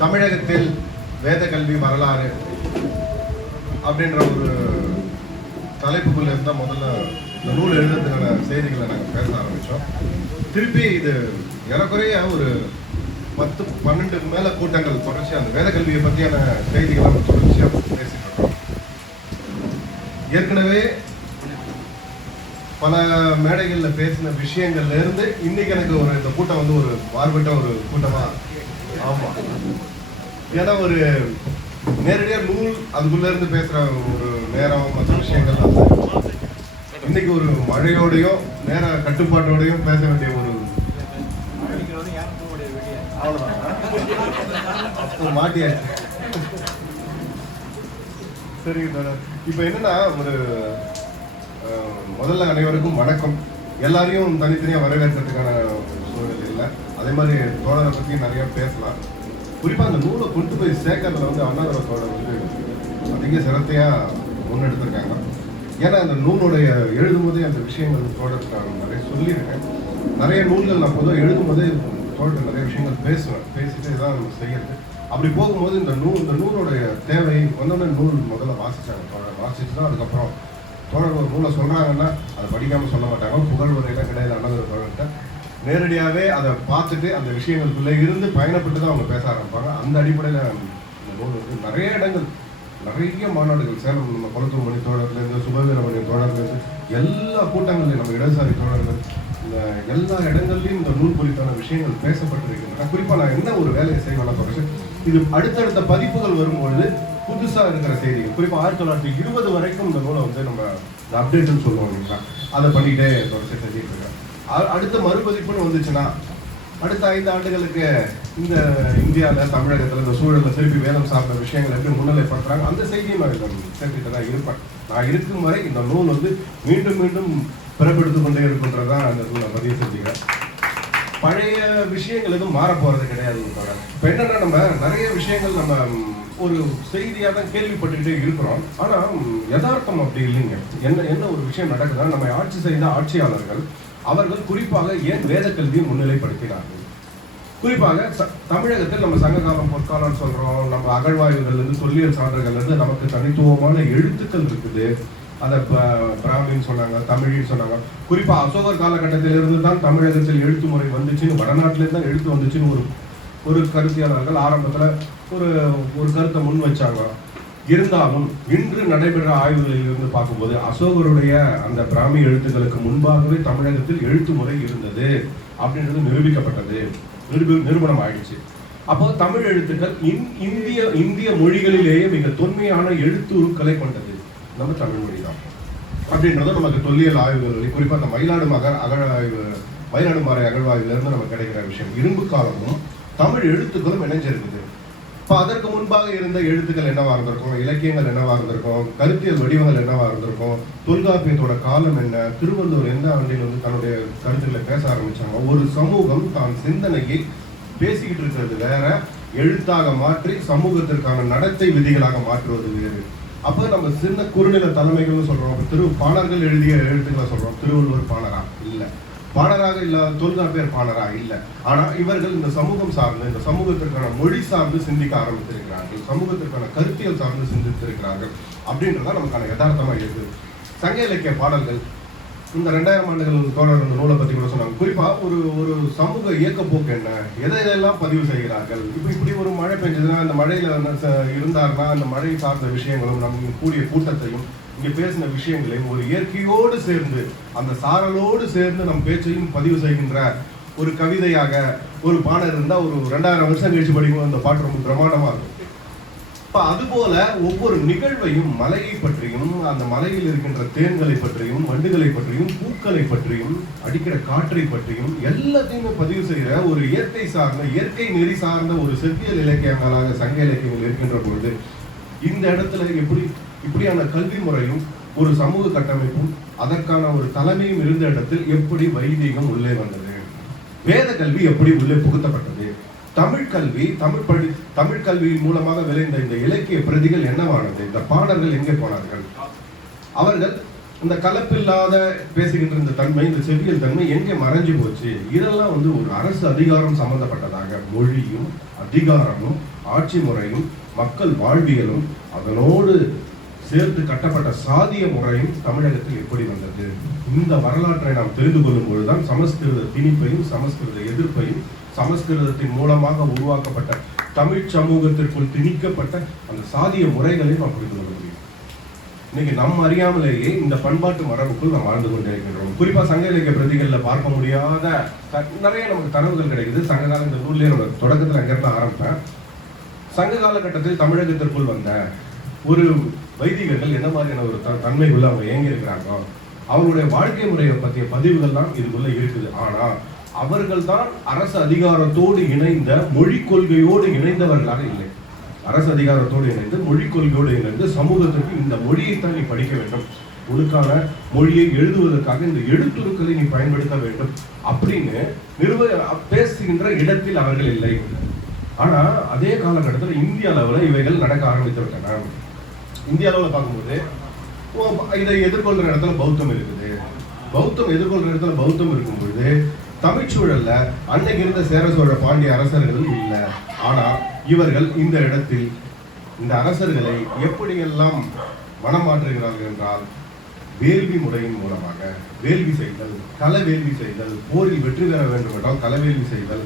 தமிழகத்தில் வேத கல்வி வரலாறு அப்படின்ற ஒரு தலைப்புக்குள்ள இருந்தால் முதல்ல இந்த நூல் எழுதுறதுக்கான செய்திகளை நாங்கள் பேச ஆரம்பித்தோம். திருப்பி இது ஏறக்குறைய ஒரு 10-12 மேல கூட்டங்கள் தொடர்ச்சியாக அந்த வேத கல்வியை பற்றியான செய்திகளை நம்ம தொடர்ச்சியாக பேசிட்டு இருக்கோம். ஏற்கனவே பல மேடைகளில் பேசின விஷயங்கள்ல இருந்து இன்னைக்கு எனக்கு ஒரு இந்த கூட்டம் வந்து ஒரு மாறுபட்ட ஒரு கூட்டமா. ஆமா, ஏன்னா ஒரு நேரடியாக நூல் அதுக்குள்ள இருந்து பேசுற ஒரு நேரம் மற்ற விஷயங்கள் இன்னைக்கு ஒரு மழையோடையும் நேர கட்டுப்பாட்டோடையும் பேச வேண்டிய ஒரு மாட்டியாச்சு. சரி, இப்ப என்னன்னா ஒரு முதல்ல அனைவருக்கும் வணக்கம். எல்லாரையும் தனித்தனியா வரவேற்கிறதுக்கான சூழல் இல்லை. அதே மாதிரி தோழரை பத்தி நிறைய பேசலாம். குறிப்பா அந்த நூலை கொண்டு போய் சேர்க்கறதுல வந்து அண்ணாதுரை தோழர் வந்து அதிக சிரத்தையா முன்னெடுத்திருக்காங்க. ஏன்னா அந்த நூலுடைய எழுதும் போதே அந்த விஷயங்கள் தோழர் நிறைய சொல்லியிருக்கேன். நிறைய நூல்கள் நான் பொதுவாக எழுதும் போதே தோழர் நிறைய விஷயங்கள் பேசிட்டு இதான் நம்ம செய்யறது. அப்படி போகும்போது இந்த நூலோடைய தேவை வந்தோடனே நூல் முதல்ல வாசிச்சாங்க. தோழர் வாசிச்சு தான் அதுக்கப்புறம் தோழர் ஒரு நூலை சொல்றாங்கன்னா அதை படிக்காமல் சொல்ல மாட்டாங்க. புகழ் உரையெல்லாம் கிடையாது. அண்ணாதுரை தோழர்கிட்ட நேரடியாகவே அதை பார்த்துட்டு அந்த விஷயங்களுக்குள்ளே இருந்து பயணப்பட்டு தான் அவங்க பேச ஆரம்பிப்பாங்க. அந்த அடிப்படையில் இந்த நூல் வந்து நிறைய இடங்கள், நிறைய மாநாடுகள், சேலம் நம்ம குளத்தூர் மணி தோழர்லேருந்து சுபவீரமணி தோழர்லேருந்து எல்லா கூட்டங்கள்லையும் நம்ம இடதுசாரி தோழர்கள் இந்த எல்லா இடங்கள்லையும் இந்த நூல் குறித்தான விஷயங்கள் பேசப்பட்டிருக்கின்றன. குறிப்பாக நான் என்ன ஒரு வேலையை செய்வேன்னா தொடர்ச்சி இது அடுத்தடுத்த பதிப்புகள் வரும்பொழுது புதுசாக இருக்கிற செய்திகள், குறிப்பாக 1920 வரைக்கும் இந்த நூலை வந்து நம்ம அப்டேட்னு சொல்லுவோம் இல்லைங்களா, அதை பண்ணிக்கிட்டே தொடர்ச்சி செஞ்சுட்டு இருக்கேன். அடுத்த மறுபதிப்புன்னு வந்துச்சுன்னா அடுத்த 5 ஆண்டுகளுக்கு இந்த இந்தியாவில் தமிழகத்தில் இந்த சூழலில் திருப்பி வேதம் சார்ந்த விஷயங்கள் எப்படி முன்னிலைப்படுத்துறாங்க அந்த செய்தியும் நான் சேர்த்துட்டு தான் இருப்பேன். நான் இருக்கும் வரை இந்த நூல் வந்து மீண்டும் மீண்டும் பிறப்பெடுத்து கொண்டே இருக்கின்றதான் அந்த நூலை பதிவு செஞ்சுக்கிறேன். பழைய விஷயங்கள் எதுவும் மாற போறது கிடையாது. இப்போ என்னன்னா நம்ம நிறைய விஷயங்கள் நம்ம ஒரு செய்தியாக தான் கேள்விப்பட்டுக்கிட்டே இருக்கிறோம். ஆனால் யதார்த்தம் அப்படி இல்லைங்க. என்ன ஒரு விஷயம் நடக்குதுன்னா நம்ம ஆட்சி செய்த ஆட்சியாளர்கள் அவர்கள் குறிப்பாக ஏன் வேத கல்வியை முன்னிலைப்படுத்தினார்கள். குறிப்பாக தமிழகத்தில் நம்ம சங்ககாலம் பொற்காலம் சொல்றோம். நம்ம அகழ்வாய்வுகள்லேருந்து தொல்லியல் சான்றுகள்லேருந்து நமக்கு தனித்துவமான எழுத்துக்கள் இருக்குது. அதை பிராமின்னு சொன்னாங்க, தமிழின்னு சொன்னாங்க. குறிப்பாக அசோகர் காலகட்டத்திலிருந்து தான் தமிழகத்தில் எழுத்து முறை வந்துச்சுன்னு, வடநாட்டிலேருந்து தான் எழுத்து வந்துச்சுன்னு ஒரு கருத்தியாளர்கள் ஆரம்பத்தில் ஒரு கருத்தை முன் வச்சாங்க. இருந்தாலும் இன்று நடைபெற்ற ஆய்வுகளில் இருந்து பார்க்கும்போது அசோகருடைய அந்த பிராமி எழுத்துக்களுக்கு முன்பாகவே தமிழகத்தில் எழுத்து முறை இருந்தது அப்படின்றது நிரூபிக்கப்பட்டது, நிரூபணம் ஆயிடுச்சு. அப்போ தமிழ் எழுத்துக்கள் இந்திய மொழிகளிலேயே மிக தொன்மையான எழுத்துருக்களை கொண்டது நம்ம தமிழ் மொழி தான் அப்படின்றத நமக்கு தொல்லியல் ஆய்வுகளில் குறிப்பாக அந்த மயிலாடுமாறை அகழ்வாய்விலிருந்து நமக்கு கிடைக்கிற விஷயம். இரும்பு காலமும் தமிழ் எழுத்துக்களும் இணைஞ்சிருக்குது. இப்போ அதற்கு முன்பாக இருந்த எழுத்துக்கள் என்னவா இருந்திருக்கும், இலக்கியங்கள் என்னவா இருந்திருக்கும், கருத்தியல் வடிவங்கள் என்னவா இருந்திருக்கும், தொல்காப்பியத்தோட காலம் என்ன, திருவள்ளுவர் எந்த ஆண்டில் வந்து தன்னுடைய கருத்துக்களை பேச ஆரம்பிச்சாங்க. ஒரு சமூகம் தான் சிந்தனையை பேசிக்கிட்டு இருக்கிறது வேற, எழுத்தாக மாற்றி சமூகத்திற்கான நடத்தை விதிகளாக மாற்றுவது வேறு. அப்போ நம்ம சின்ன குறுநில தலைமைகள்னு சொல்றோம். பாணர்கள் எழுதிய எழுத்துக்களை சொல்றோம். திருவள்ளுவர் பாணரா இல்லை, பாணராக இல்லாத தொல்காப்பியர் பாணரா இல்லை. ஆனா இவர்கள் இந்த சமூகம் சார்ந்து, இந்த சமூகத்திற்கான மொழி சார்ந்து சிந்திக்க ஆரம்பித்திருக்கிறார்கள், சமூகத்திற்கான கருத்தியல் சார்ந்து சிந்தித்திருக்கிறார்கள் அப்படின்றதான் நமக்கான யதார்த்தமா இருக்குது. சங்க இலக்கிய பாடல்கள் இந்த 2000 ஆண்டுகள் தோழர் இந்த நூலை பத்தி கூட சொன்னாங்க. குறிப்பா ஒரு சமூக இயக்க போக்கு என்ன, எதையெல்லாம் பதிவு செய்கிறார்கள். இப்படி ஒரு மழை பெஞ்சதுன்னா அந்த மழையில இருந்தாருன்னா அந்த மழை சார்ந்த விஷயங்களும் நம்ம கூடிய கூட்டத்தையும் இங்கே பேசின விஷயங்களையும் ஒரு இயற்கையோடு சேர்ந்து அந்த சாரலோடு சேர்ந்து நம் பேச்சையும் பதிவு செய்கின்ற ஒரு கவிதையாக ஒரு பாடல் இருந்தால் ஒரு 2000 வருஷம் கழிச்சு படிக்கும் அந்த பாட்டு ரொம்ப பிரமாண்டமாக இருக்கும். இப்போ அதுபோல ஒவ்வொரு நிகழ்வையும் மலையை பற்றியும் அந்த மலையில் இருக்கின்ற தேன்களை பற்றியும் வண்டுகளை பற்றியும் பூக்களை பற்றியும் அடிக்கிற காற்றை பற்றியும் எல்லாத்தையுமே பதிவு செய்கிற ஒரு இயற்கை சார்ந்த இயற்கை நெறி சார்ந்த ஒரு செவ்வியல் இலக்கியங்களாக சங்க இலக்கியங்கள் இருக்கின்ற பொழுது இந்த இடத்துல இப்படியான கல்வி முறையும் ஒரு சமூக கட்டமைப்பும் அதற்கான ஒரு தலைமையும் இருந்த இடத்தில் எப்படி வைதீகம் உள்ளே வந்தது, வேத கல்வி எப்படி உள்ளே புகுத்தப்பட்டது, தமிழ் கல்வியின் மூலமாக விளைந்த இந்த இலக்கிய பிரதிகள் என்னவானது, இந்த பாடல்கள் எங்கே போனார்கள், அவர்கள் இந்த கலப்பில்லாத பேசுகின்ற இந்த தன்மை, இந்த செவ்வியல் தன்மை எங்கே மறைஞ்சு போச்சு. இதெல்லாம் ஒரு அரசு அதிகாரம் சம்பந்தப்பட்டதாக மொழியும் அதிகாரமும் ஆட்சி முறையும் மக்கள் வாழ்வியலும் அதனோடு சேர்த்து கட்டப்பட்ட சாதிய முறையும் தமிழகத்தில் எப்படி வந்தது? இந்த வரலாற்றை நாம் தெரிந்து கொள்ளும் பொழுதுதான் சமஸ்கிருத திணிப்பையும் சமஸ்கிருத எதிர்ப்பையும் சமஸ்கிருதத்தின் மூலமாக உருவாக்கப்பட்ட தமிழ் சமூகத்திற்குள் திணிக்கப்பட்ட அந்த சாதிய முறைகளையும் நாம் புரிந்து கொள்ள முடியும். இன்னைக்கு நம்ம அறியாமலேயே இந்த பண்பாட்டு மரபுக்குள் நாம் வாழ்ந்து கொண்டிருக்கின்றோம். குறிப்பா சங்க இலக்கிய பிரதிகளில் பார்க்க முடியாத நிறைய நமக்கு தரவுகள் கிடைக்குது. சங்ககால இந்த நூல்லேயே நம்ம தொடக்கத்தில் அங்கிருந்து ஆரம்பிப்பேன். சங்க காலகட்டத்தில் தமிழகத்திற்குள் வந்த ஒரு வைதிகர்கள் என்ன மாதிரியான ஒரு தன்மைக்குள்ள அவங்க இயங்கி இருக்கிறாங்க, அவருடைய வாழ்க்கை முறையை பற்றிய பதிவுகள் தான் இதுக்குள்ள இருக்குது. ஆனா அவர்கள் தான் அரசு அதிகாரத்தோடு இணைந்த மொழி கொள்கையோடு இணைந்தவர்களாக இல்லை. அரசு அதிகாரத்தோடு இணைந்து மொழி கொள்கையோடு இணைந்து சமூகத்திற்கு இந்த மொழியைத்தான் நீ படிக்க வேண்டும், உனக்கான மொழியை எழுதுவதற்காக இந்த எழுத்துருக்களை நீ பயன்படுத்த வேண்டும் அப்படின்னு பேசுகின்ற இடத்தில் அவர்கள் இல்லை. ஆனா அதே காலகட்டத்தில் இந்திய அளவில் இவைகள் நடக்க ஆரம்பித்து விட்டன. இந்திய அளவில் பார்க்கும்போது இதை எதிர்கொள்கிற இடத்துல பௌத்தம் இருக்குது. பௌத்தம் எதிர்கொள்கிற இடத்துல பௌத்தம் இருக்கும்பொழுது தமிழ்ச்சூழல்ல அன்னைக்கு இருந்த சேர சோழ பாண்டிய அரசர்கள் இல்லை. ஆனா இவர்கள் இந்த இடத்தில் இந்த அரசர்களை எப்படியெல்லாம் மனம் மாற்றுகிறார்கள் என்றால் வேள்வி முறையின் மூலமாக வேள்வி செய்தல், களவேள்வி செய்தல், போரில் வெற்றி பெற வேண்டும் என்றால் களவேள்வி செய்தல்.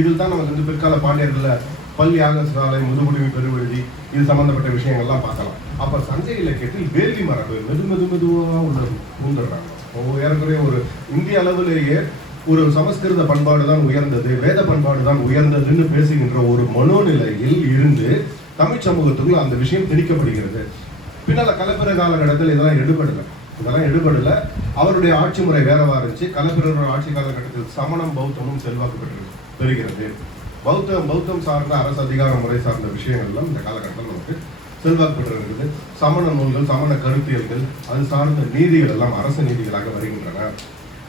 இதில் தான் நமக்கு வந்து பிற்கால பாண்டியர்கள பல் யாகசாலை, முதுகுடுமி, பெருவெழுதி இது சம்பந்தப்பட்ட விஷயங்கள்லாம் பார்க்கலாம். அப்ப சங்க இலக்கியத்தில் வேள்வி மரபு மெதுவா உண்டுறாங்க. ஏறக்குறைய ஒரு இந்திய அளவிலேயே ஒரு சமஸ்கிருத பண்பாடு தான் உயர்ந்தது, வேத பண்பாடு தான் உயர்ந்ததுன்னு பேசுகின்ற ஒரு மனோநிலையில் இருந்து தமிழ் சமூகத்துக்குள்ள அந்த விஷயம் திணிக்கப்படுகிறது. பின்னால கலப்பிற காலகட்டத்தில் இதெல்லாம் எடுபடல. அவருடைய ஆட்சி முறை வேறவா இருந்துச்சு. கலப்பிரரோட ஆட்சி காலகட்டத்தில் சமணம் பௌத்தமும் செல்வாக்கு பெறுகிறது. பௌத்தம் சார்ந்த அரசு அதிகார முறை சார்ந்த விஷயங்கள்லாம் இந்த காலகட்டத்தில் நமக்கு செல்வாக்கு பெற்றிருக்கிறது. சமண நூல்கள், சமண கருத்தியல்கள், அது சார்ந்த நீதிகள் எல்லாம் அரசு நீதிகளாக வருகின்றன.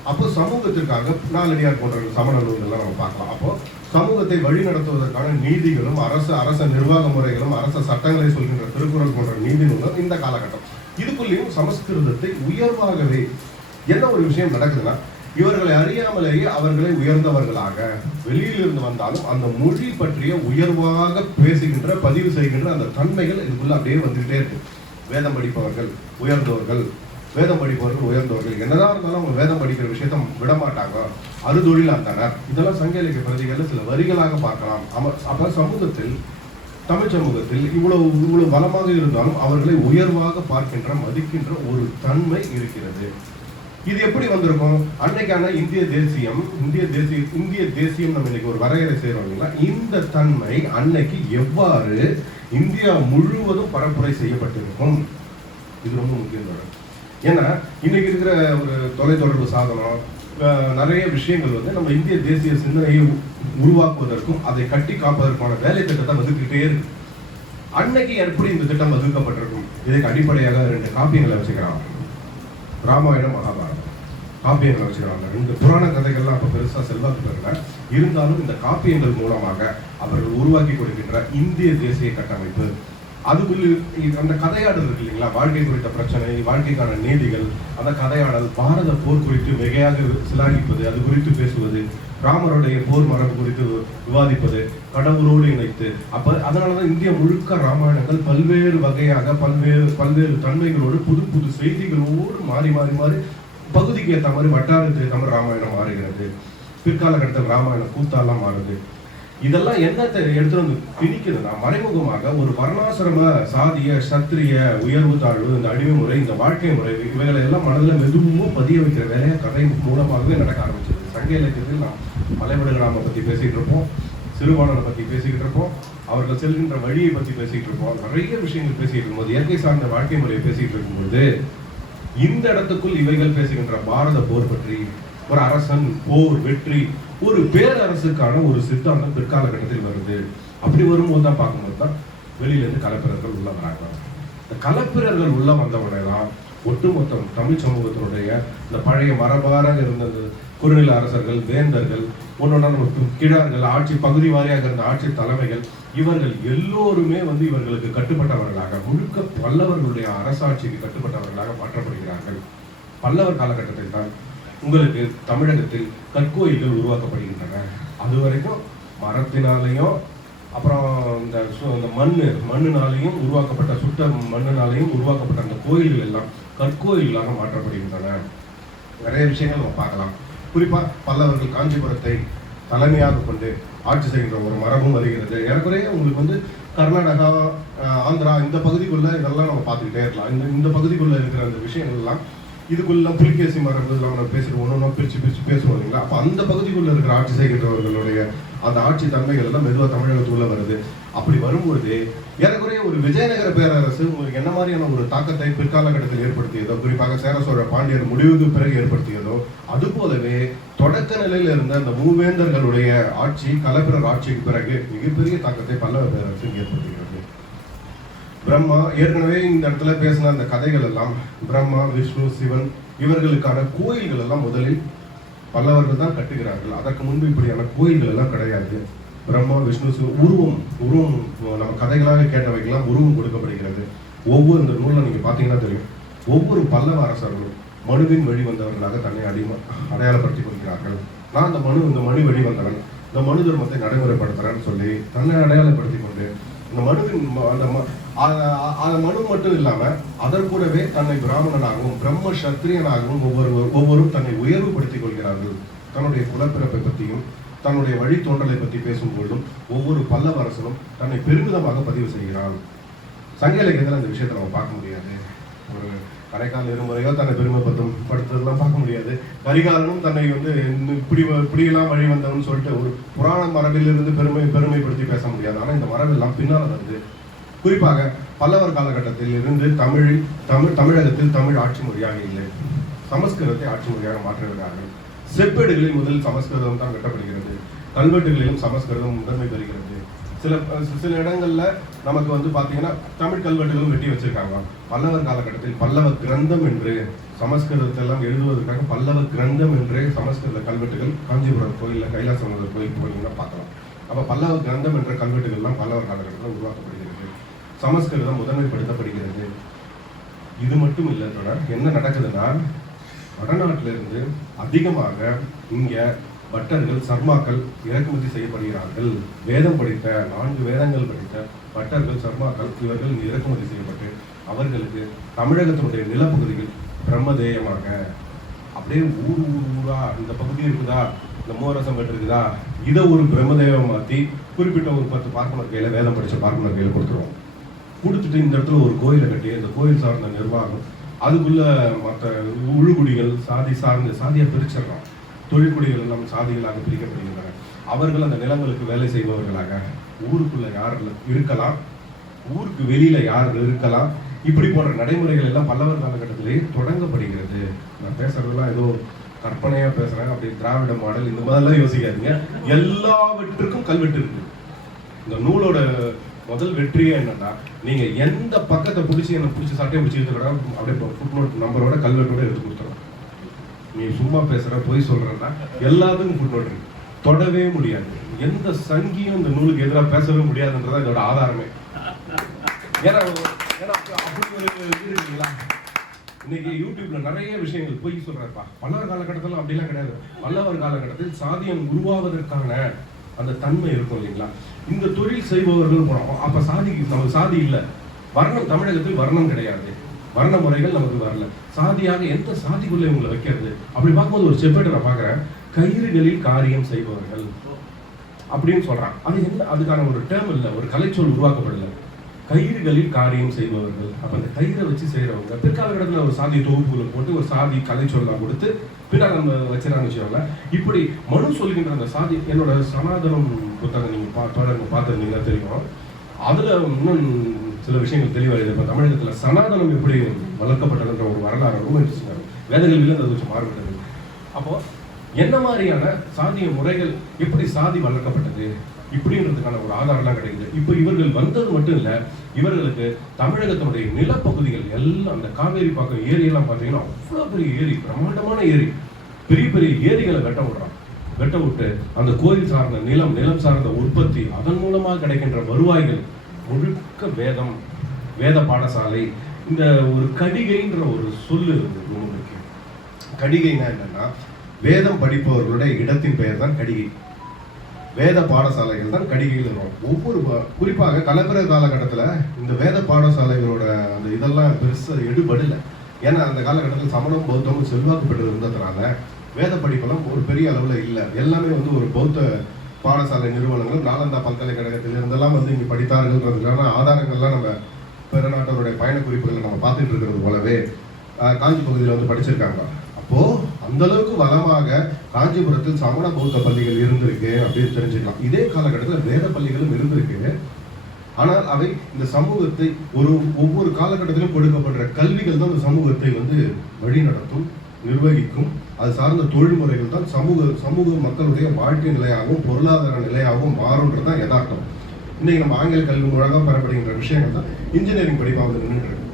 அப்போ சமூகத்திற்காக நாலடியார் போன்ற சமண நூல்கள்லாம் நம்ம பார்க்கலாம். அப்போ சமூகத்தை வழி நடத்துவதற்கான நீதிகளும் அரச நிர்வாக முறைகளும் அரச சட்டங்களை சொல்கின்ற திருக்குறள் போன்ற நீதி நூல்கள் இந்த காலகட்டம். இதுக்குள்ளேயும் சமஸ்கிருதத்தை உயர்வாகவே என்ன ஒரு விஷயம் நடக்குதுன்னா, இவர்களை அறியாமலேயே அவர்களை உயர்ந்தவர்களாக வெளியில் இருந்து வந்தாலும் அந்த மொழி பற்றிய உயர்வாக பேசுகின்ற பதிவு செய்கின்ற அந்த தன்மைகள் இதுக்குள்ள அப்படியே வந்துகிட்டே இருக்கு. வேதம் படிப்பவர்கள் உயர்ந்தவர்கள், வேதம் படிப்பவர்கள் உயர்ந்தவர்கள், என்னதான் இருந்தாலும் அவங்க வேதம் படிக்கிற விஷயத்த விடமாட்டாங்க, அறுதொழில் அந்தனர். இதெல்லாம் சங்க இலக்கிய பிரதிகளில் சில வரிகளாக பார்க்கலாம். அப்ப சமூகத்தில், தமிழ் சமூகத்தில் இவ்வளவு பலமாக இருந்தாலும் அவர்களை உயர்வாக பார்க்கின்ற மதிக்கின்ற ஒரு தன்மை இருக்கிறது. இது எப்படி வந்திருக்கும்? அன்னைக்கான இந்திய தேசியம் நம்ம இன்னைக்கு ஒரு வரையறை செய்யறோம்னா, இந்த தன்மை அன்னைக்கு எவ்வாறு இந்தியா முழுவதும் பரப்புரை செய்யப்பட்டிருக்கும், இது ரொம்ப முக்கியம். ஏன்னா இன்னைக்கு இருக்கிற ஒரு தொலைத்தொடர்பு சாதனம், நிறைய விஷயங்கள் வந்து நம்ம இந்திய தேசிய சிந்தனையை உருவாக்குவதற்கும் அதை கட்டி காப்பதற்கான வேலை திட்டத்தை வகுக்கிட்டே இருக்கு. அன்னைக்கு எப்படி இந்த திட்டம் வகுக்கப்பட்டிருக்கும்? இதுக்கு அடிப்படையாக 2 காப்பியங்களை வச்சுக்கிறாங்க. ராமாயணம், மகாபாரதம் காப்பியங்களை வச்சுக்கிறாங்க. இந்த புராண கதைகள்லாம் அப்போ பெருசா செல்வாக்கு பெறல. இருந்தாலும் இந்த காப்பியங்கள் மூலமாக அவர்கள் உருவாக்கி கொடுக்கின்ற இந்திய தேசிய கட்டமைப்பு, அதுக்குள்ள அந்த கதையாடல் இருக்கு இல்லைங்களா, வாழ்க்கை குறித்த பிரச்சனை, வாழ்க்கைக்கான நீதிகள், அந்த கதையாடல், பாரத போர் குறித்து மிகையாக சிலாகிப்பது, அது குறித்து பேசுவது, ராமருடைய போர் மரபு குறித்து விவாதிப்பது, கடவுளோடு இணைத்து, அதனாலதான் இந்தியா முழுக்க ராமாயணங்கள் பல்வேறு வகையாக பல்வேறு தன்மைகளோடு புது செய்திகளோடு மாறி பகுதிக்கு ஏற்ற மாதிரி, வட்டாரத்துக்கு ஏற்ற மாதிரி ராமாயணம் மாறுகிறது. பிற்காலகட்டத்தில் ராமாயணம் கூத்தாலாம் மாறுது. இதெல்லாம் என்னத்தை எடுத்து வந்து திணிக்குதுன்னா, மறைமுகமாக ஒரு வர்ணாசிரம, சாதிய, சத்திரிய உயர்வு தாழ்வு, இந்த அடிமை முறை, இந்த வாழ்க்கை முறை, இவைகளை எல்லாம் மனதில் மெதுவும் பதிய வைக்கிற வேலையை கதை மூலமாகவே நடக்க ஆரம்பிச்சது. சங்க இலக்கியத்தில் நாம் மலைவடுகிராம பற்றி பேசிக்கிட்டு இருப்போம், சிறுபாணனை பற்றி பேசிக்கிட்டு இருப்போம், அவர்கள் செல்கின்ற வழியை பற்றி பேசிக்கிட்டு இருப்போம், நிறைய விஷயங்கள் பேசிக்கிட்டு இருக்கும்போது, இயற்கை சார்ந்த வாழ்க்கை முறையை பேசிக்கிட்டு இருக்கும்போது, இந்த இடத்துக்குள் இவைகள் பேசுகின்ற பாரத போர் பற்றி, ஒரு அரசன், போர், வெற்றி, ஒரு பேரரசுக்கான ஒரு சித்தாந்தம் பிற்காலகட்டத்தில் வருது. அப்படி வரும்போது தான் பார்க்கும்போது தான் வெளியிலேருந்து கலப்பிரர்கள் உள்ள வராங்க. இந்த கலப்பிரர்கள் உள்ள வந்தவுடனே தான் ஒட்டுமொத்த தமிழ் சமூகத்தினுடைய இந்த பழைய மரபாராக இருந்த குறுநில அரசர்கள், வேந்தர்கள், ஒன்னொன்னா கிழார்கள், ஆட்சி பகுதி வாரியாக இருந்த ஆட்சி தலைமைகள், இவர்கள் எல்லோருமே வந்து இவர்களுக்கு கட்டுப்பட்டவர்களாக, முழுக்க பல்லவர்களுடைய அரசாட்சிக்கு கட்டுப்பட்டவர்களாக மாற்றப்படுகிறார்கள். பல்லவர் காலகட்டத்தில் தான் உங்களுக்கு தமிழகத்தில் கற்கோயில்கள் உருவாக்கப்படுகின்றன. அது வரைக்கும் மரத்தினாலையும் அப்புறம் இந்த மண்ணுனாலையும் உருவாக்கப்பட்ட சுட்ட மண்ணுனாலையும் உருவாக்கப்பட்ட அந்த கோயில்கள் எல்லாம் கற்கோயில்களாக மாற்றப்படுகின்றன. நிறைய விஷயங்கள் நம்ம பார்க்கலாம். குறிப்பாக பல்லவர்கள் காஞ்சிபுரத்தை தலைமையாக கொண்டு ஆட்சி செய்கின்ற ஒரு மரபும் வருகிறது. ஏறக்குறைய உங்களுக்கு வந்து கர்நாடகா, ஆந்திரா இந்த பகுதிக்குள்ள இதெல்லாம் நம்ம பார்த்துக்கிட்டே இருக்கலாம். இந்த பகுதிக்குள்ள இருக்கிற அந்த விஷயங்கள்லாம் இதுக்குள்ள புலிகேசி மரபு இதெல்லாம் நம்ம பேசுகிறோம், ஒன்று பிரித்து பேசுவோம் இல்லைங்களா. அப்போ அந்த பகுதிக்குள்ள இருக்கிற ஆட்சி செய்கின்றவர்களுடைய அந்த ஆட்சி தன்மைகள் எல்லாம் மெதுவாக தமிழகத்துக்குள்ள வருது. அப்படி வரும்பொழுது ஏறக்குறைய ஒரு விஜயநகர பேரரசு உங்களுக்கு என்ன மாதிரியான ஒரு தாக்கத்தை பிற்காலகட்டத்தில் ஏற்படுத்தியதோ, குறிப்பாக சேர சோழ பாண்டியர் முடிவுக்கு பிறகு ஏற்படுத்தியதோ, அது போலவே தொடக்க நிலையில் இருந்த அந்த மூவேந்தர்களுடைய ஆட்சி கலப்பிரர் ஆட்சிக்கு பிறகு மிகப்பெரிய தாக்கத்தை பல்லவ பேரரசு ஏற்படுத்துகிறது. பிரம்மா ஏற்கனவே இந்த இடத்துல பேசின அந்த கதைகள் எல்லாம் பிரம்மா, விஷ்ணு, சிவன் இவர்களுக்கான கோயில்கள் எல்லாம் முதலில் பல்லவர்கள் தான் கட்டுகிறார்கள். அதற்கு முன்பு இப்படியான கோயில்கள் எல்லாம் கிடையாது. பிரம்மா, விஷ்ணு, சிவன் உருவம் நம்ம கதைகளாக கேட்டவைக்கெல்லாம் உருவம் கொடுக்கப்படுகிறது. ஒவ்வொரு இந்த நூலில் நீங்க பார்த்தீங்கன்னா தெரியும், ஒவ்வொரு பல்லவ அரசர்களும் மனுவின் வழி வந்தவர்களாக தன்னை அடையாளப்படுத்திக் கொள்கிறார்கள். நான் இந்த மனு வழி வந்தவன், இந்த மனு தர்மத்தை நடைமுறைப்படுத்துறேன்னு சொல்லி தன்னை அடையாளப்படுத்தி கொண்டு இந்த மனுவின் அந்த மனு மட்டும் இல்லாம அதற்கூடவே தன்னை பிராமணனாகவும் பிரம்ம சத்திரியனாகவும் ஒவ்வொருவரும் தன்னை உயர்வுபடுத்திக் கொள்கிறார்கள். தன்னுடைய குலப்பிறப்பை பற்றியும் தன்னுடைய வழித்தோன்றலை பற்றி பேசும்பொழுதும் ஒவ்வொரு பல்லவ அரசனும் தன்னை பெருமிதமாக பதிவு செய்கிறான். சங்க இலக்கியத்தில் அந்த விஷயத்தை நம்ம பார்க்க முடியாது. ஒரு கரைக்கால் இருமுறையோ தன்னை பெருமைப்படுத்துறதுலாம் பார்க்க முடியாது. கரிகாலனும் தன்னை வந்து இப்படியெல்லாம் வழி வந்தவன்னு சொல்லிட்டு ஒரு புராண மரபிலிருந்து பெருமைப்படுத்தி பேச முடியாது. ஆனால் இந்த மரபெல்லாம் பின்னால் வருது. குறிப்பாக பல்லவர் காலகட்டத்தில் இருந்து தமிழகத்தில் தமிழ் ஆட்சி மொழியாக இல்லை, சமஸ்கிருதத்தை ஆட்சி மொழியாக மாற்றுகிறார்கள். செப்பேடுகளில் முதல் சமஸ்கிருதம் தான் கட்டப்படுகிறது. கல்வெட்டுகளிலும் சமஸ்கிருதம் முதன்மை பெறுகிறது. சில இடங்கள்ல நமக்கு வந்து பாத்தீங்கன்னா தமிழ் கல்வெட்டுகளும் வெட்டி வச்சிருக்காங்க. பல்லவர் காலகட்டத்தில் பல்லவ கிரந்தம் என்று சமஸ்கிருதத்தை எல்லாம் எழுதுவதற்காக பல்லவ கிரந்தம் என்று சமஸ்கிருத கல்வெட்டுகள் காஞ்சிபுரம் கோயிலில் கைலாசநாதர் கோயில் போனீங்கன்னா பார்க்கலாம். அப்ப பல்லவ கிரந்தம் என்ற கல்வெட்டுகள் எல்லாம் பல்லவர் காலகட்டத்தில் உருவாக்கப்படுகிறது. சமஸ்கிருதம் முதன்மைப்படுத்தப்படுகிறது. இது மட்டும் இல்லை தொடர், என்ன நடக்குதுன்னா வடநாட்டிலிருந்து அதிகமாக இங்க பட்டர்கள், சர்மாக்கள் இறக்குமதி செய்யப்படுகிறார்கள். வேதம் படித்த 4 வேதங்கள் படித்த பட்டர்கள், சர்மாக்கள் இவர்கள் இறக்குமதி செய்யப்பட்டு அவர்களுக்கு தமிழகத்தினுடைய நிலப்பகுதிகள் பிரம்மதேயமாக அப்படியே ஊரா இந்த பகுதி இருக்குதா, இந்த மூவரசம் இருக்குதா, இதை ஒரு பிரம்மதேயம் மாற்றி குறிப்பிட்ட ஒரு 10 பார்ப்பனர் கையில வேதம் படித்த பார்ப்பனர் கையில கொடுத்துட்டு இந்த இடத்துல ஒரு கோயிலை கட்டி அந்த கோயில் சார்ந்த நிர்வாகம் அதுக்குள்ள மற்ற உழுகுடிகள் சாதியா பிரிச்சிடலாம். தொழிற்குடிகள் எல்லாம் சாதிகளாக பிரிக்கப்படுகின்றன. அவர்கள் அந்த நிலங்களுக்கு வேலை செய்பவர்களாக ஊருக்குள்ள யார் இருக்கலாம், ஊருக்கு வெளியில யார் இருக்கலாம், இப்படி போன்ற நடைமுறைகள் எல்லாம் பல்லவர் காலகட்டத்திலேயே தொடங்கப்படுகிறது. நான் பேசுறதெல்லாம் ஏதோ கற்பனையா பேசுறேன், அப்படி திராவிட மாடல் இந்த மாதிரிலாம் யோசிக்காதீங்க. எல்லாவற்றுக்கும் கல்வெட்டு இருக்கு. இந்த நூலோட முதல் வெற்றியே என்னன்னா, நீங்க எந்த பக்கத்தை பிடிச்சி சட்டையை பிடிச்சி அப்படியே ஃபுட்நோட் நம்பரோட கல்வெட்டோட எடுத்து கொடுத்துறோம். நீ சும்மா பேசுற, பொய் சொல்றன்னா எல்லாத்துக்கும் ஃபுட்நோட் இருக்கு. தொடவே முடியாது. எந்த சங்கியும் இந்த நூலுக்கு எதிராக பேசவே முடியாதுன்றதா இதோட ஆதாரமே. ஏன்னா அப்படி ஒரு இருக்குங்களா, இன்னைக்கு யூடியூப்ல நிறைய விஷயங்கள் பொய் சொல்றாருப்பா. பல்லவர் காலகட்டத்தில் அப்படிலாம் கிடையாது. பல்லவர் காலகட்டத்தில் சாதியம் உருவாவதற்கான அந்த தன்மை இருக்கும் இல்லைங்களா. இந்த தொழில் செய்பவர்கள் போனோம். அப்ப நமக்கு சாதி இல்லை. வர்ணம் தமிழகத்தில் வர்ணம் கிடையாது. வர்ண முறைகள் நமக்கு வரல. சாதியாக எந்த சாதிக்குள்ள இவங்களை வைக்கிறது அப்படி பார்க்கும்போது ஒரு செப்பேட்டை நான் பார்க்குறேன், கயிறுகளில் காரியம் செய்பவர்கள் அப்படின்னு சொல்றான். அது என்ன, அதுக்கான ஒரு டேர்ம் இல்லை, ஒரு கலைச்சொல் உருவாக்கப்படல. கயிறுகளில் காரியம் செய்பவர்கள். அப்ப அந்த கயிறை வச்சு செய்யறவங்க பிற்காலகட்டத்தில் ஒரு சாதி தொகுப்புகளை போட்டு ஒரு சாதி கலைச்சொல்லாம் கொடுத்து பின்னால் நம்ம வச்சிடறான்னு வச்சுக்கோங்க. இப்படி மனு சொல்கின்ற அந்த சாதி, என்னோட சனாதனம் புத்தகம் நீங்க பார்த்துருந்தீங்கன்னா தெரியும். அதுல இன்னும் சில விஷயங்கள் தெளிவாக இப்போ தமிழகத்தில் சனாதனம் எப்படி வளர்க்கப்பட்டதுன்ற ஒரு வரலாறு ரொம்ப இன்ட்ரெஸ்டிங்காக இருக்கும். வேதங்களில் அதை வச்சு மாறுபட்டது. அப்போ என்ன மாதிரியான சாதிய முறைகள், எப்படி சாதி வளர்க்கப்பட்டது இப்படின்றதுக்கான ஒரு ஆதாரம்லாம் கிடைக்குது. இப்போ இவர்கள் வந்தது மட்டும் இல்லை, இவர்களுக்கு தமிழகத்தினுடைய நிலப்பகுதிகள் எல்லாம் அந்த காவேரி பாக்கம் ஏரியெல்லாம் பார்த்தீங்கன்னா அவ்வளோ பெரிய ஏரி, பிரம்மாண்டமான ஏரி, பெரிய பெரிய ஏரிகளை வெட்ட விட்டு அந்த கோயில் சார்ந்த நிலம் சார்ந்த உற்பத்தி, அதன் மூலமாக கிடைக்கின்ற வருவாய்கள் முழுக்க வேத பாடசாலை. இந்த ஒரு கடிகைன்ற ஒரு சொல்லு ரொம்ப முக்கியம். கடிகைனா என்னன்னா, வேதம் படிப்பவர்களுடைய இடத்தின் பெயர் தான் கடிகை. வேத பாடசாலைகள் தான் கடிகையில் இருக்கும். ஒவ்வொரு குறிப்பாக கலப்பிற காலகட்டத்தில் இந்த வேத பாடசாலைகளோட அந்த இதெல்லாம் பெருசாக எடுபடலை. ஏன்னா அந்த காலகட்டத்தில் சமணம் பௌத்தமும் செல்வாக்கு பெற்று இருந்ததுனால வேத படிப்பெல்லாம் ஒரு பெரிய அளவில் இல்லை. எல்லாமே வந்து ஒரு பௌத்த பாடசாலை நிறுவனங்கள் நாலந்தா பல்கலைக்கழகத்தில் இருந்தெல்லாம் வந்து இங்கே படித்தார்கள்ன்றதுக்கான ஆதாரங்கள்லாம் நம்ம பிற நாட்டவருடைய பயண குறிப்புகளை நம்ம பார்த்துட்டு இருக்கிறது போலவே காஞ்சி பகுதியில் வந்து படிச்சிருக்காங்க. அப்போ அந்த அளவுக்கு வளமாக காஞ்சிபுரத்தில் சமண பௌத்த பள்ளிகள் இருந்திருக்கு அப்படின்னு தெரிஞ்சுக்கலாம். இதே காலகட்டத்தில் வேத பள்ளிகளும் இருந்திருக்கு. ஆனால் அவை இந்த சமூகத்தை ஒவ்வொரு காலகட்டத்திலும் கொடுக்கப்படுற கல்விகள் தான் இந்த சமூகத்தை வந்து வழி நடத்தும், நிர்வகிக்கும். அது சார்ந்த தொழில்முறைகள் தான் சமூக மக்களுடைய வாழ்க்கை நிலையாகவும் பொருளாதார நிலையாகவும் மாறுன்றதுதான் யதார்த்தம். இன்னைக்கு நம்ம ஆங்கில கல்வி மூலமாக பெறப்படுகின்ற விஷயங்கள் தான் இன்ஜினியரிங் படிப்பாக வந்து நின்றுட்டு இருக்கு.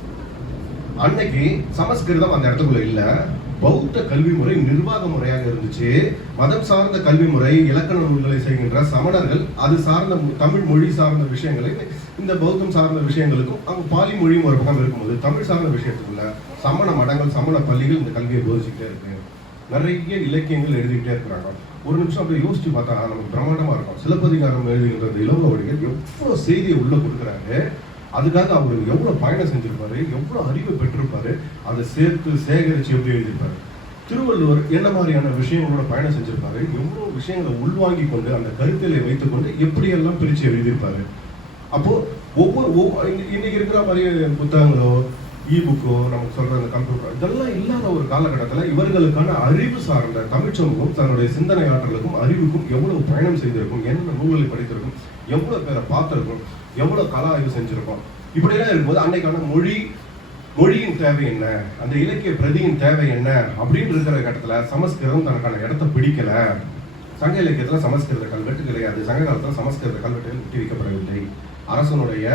அன்னைக்கு சமஸ்கிருதம் அந்த இடத்துக்குள்ள இல்லை. பௌத்த கல்வி முறை நிர்வாக முறையாக இருந்துச்சு. மதம் சார்ந்த கல்வி முறை இலக்கண நூல்களை செய்கின்ற சமணர்கள் அது சார்ந்த தமிழ் மொழி சார்ந்த விஷயங்களை இந்த பௌத்தம் சார்ந்த விஷயங்களுக்கும் அவங்க பாலி மொழியும் ஒரு பக்கம் இருக்கும்போது தமிழ் சார்ந்த விஷயத்துக்குள்ள சமண மடங்கள் சமண பள்ளிகள் இந்த கல்வியை போதிச்சுக்கிட்டே இருக்கு. நிறைய இலக்கியங்கள் எழுதிக்கிட்டே இருக்கிறாங்க. ஒரு நிமிஷம் அப்படியே யோசிச்சு பார்த்தா நமக்கு பிரம்மாண்டமா இருக்கும். சிலப்பதிகாரம் எழுதுகின்றது இளங்கோவடிகள் எவ்வளவு செய்தியை உள்ள கொடுக்குறாரு. அதுக்காக அவர் எவ்வளவு பயணம் செஞ்சிருப்பாரு, எவ்வளவு அறிவை பெற்றிருப்பாரு, அதை சேர்த்து சேகரிச்சு எப்படி எழுதியிருப்பாரு. திருவள்ளுவர் என்ன மாதிரியான விஷயங்களோட பயணம் செஞ்சிருப்பாரு, எவ்வளவு விஷயங்களை உள்வாங்கி கொண்டு அந்த கருத்திலை வைத்துக் கொண்டு எப்படியெல்லாம் பிரிச்சு எழுதியிருப்பாரு. அப்போ இன்னைக்கு இருக்கிற மாதிரி புத்தகங்களோ புக்கோ நமக்கு சொல்ற அந்த கம்ப்யூட்டர் இதெல்லாம் இல்லாத ஒரு காலகட்டத்தில் இவர்களுக்கான அறிவு சார்ந்த தமிழ் சமூகம் தன்னுடைய சிந்தனை ஆற்றலுக்கும் அறிவுக்கும் எவ்வளவு பயணம் செய்திருக்கும், என்ன நூல்களை படித்திருக்கும், எவ்வளவு பேரை பார்த்திருக்கும், எவ்வளவு கலா ஆய்வு செஞ்சிருக்கோம். இப்படியெல்லாம் இருக்கும்போது அன்னைக்கான மொழியின் தேவை என்ன, அந்த இலக்கிய பிரதியின் தேவை என்ன அப்படின்னு இருக்கிற கட்டத்தில் சமஸ்கிருதம் தனக்கான இடத்தை பிடிக்கல. சங்க இலக்கியத்தில் சமஸ்கிருத கல்வெட்டு கிடையாது. சங்க காலத்தில் சமஸ்கிருத கல்வெட்டுகள் ஒட்டி வைக்கப்படவில்லை. அரசனுடைய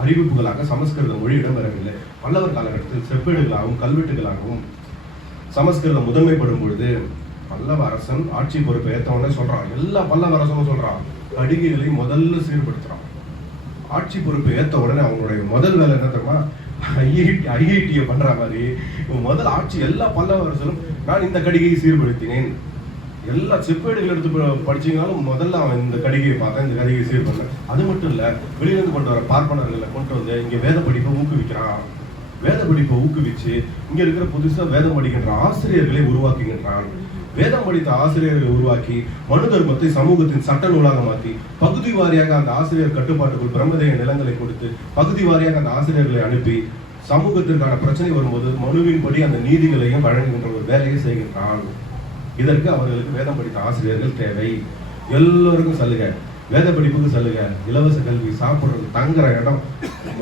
அறிவிப்புகளாக சமஸ்கிருத மொழி இடம்பெறவில்லை. பல்லவர் காலகட்டத்தில் செப்பேடுகளாகவும் கல்வெட்டுகளாகவும் சமஸ்கிருதம் முதன்மைப்படும் பொழுது பல்லவ அரசன் ஆட்சி பொறுப்பை ஏற்றவனே சொல்றான். எல்லா பல்லவ அரசனும் சொல்றான் கடிகைகளை முதல்ல சீர்படுத்துறான். ஆட்சி பொறுப்பை ஏற்ற உடனே அவங்களுடைய முதல் வேலை என்ன தெரியுமா, ஐஐடியை பண்ற மாதிரி முதல் ஆட்சி எல்லா பல்லவ அரசனும் நான் இந்த கடிகையை சீர்படுத்தினேன். எல்லா செப்பேடுகள் எடுத்து படிச்சீங்கனாலும் முதல்ல அவன் இந்த கடிகையை பார்த்தா இந்த கடிகையை சீர் பண்ண. அது மட்டும் இல்ல, வெளியிலிருந்து கொண்டு வர பார்ப்பனர்களை கொண்டு வந்து இங்க வேத படிப்பை ஊக்குவிக்கிறான். வேத படிப்பை ஊக்குவிச்சு இங்க இருக்கிற புதுசா வேதம் படிக்கின்ற ஆசிரியர்களை உருவாக்குகின்றான். வேதம் படித்த ஆசிரியர்களை உருவாக்கி மனு தர்மத்தை சமூகத்தின் சட்ட நூலாக மாற்றி பகுதி வாரியாக அந்த ஆசிரியர் கட்டுப்பாட்டுக்குள் பிரம்மதேய நிலங்களை கொடுத்து பகுதி வாரியாக அந்த ஆசிரியர்களை அனுப்பி சமூகத்திற்கான பிரச்சனை வரும்போது மனுவின்படி அந்த நீதிகளையும் வழங்குகின்ற ஒரு வேலையை செய்கின்றான். இதற்கு அவர்களுக்கு வேதம் படித்த ஆசிரியர்கள் தேவை. எல்லோருக்கும் சலுகை, வேத படிப்புக்கு சலுகை, இலவச கல்வி, சாப்பிட்றது, தங்குற இடம்,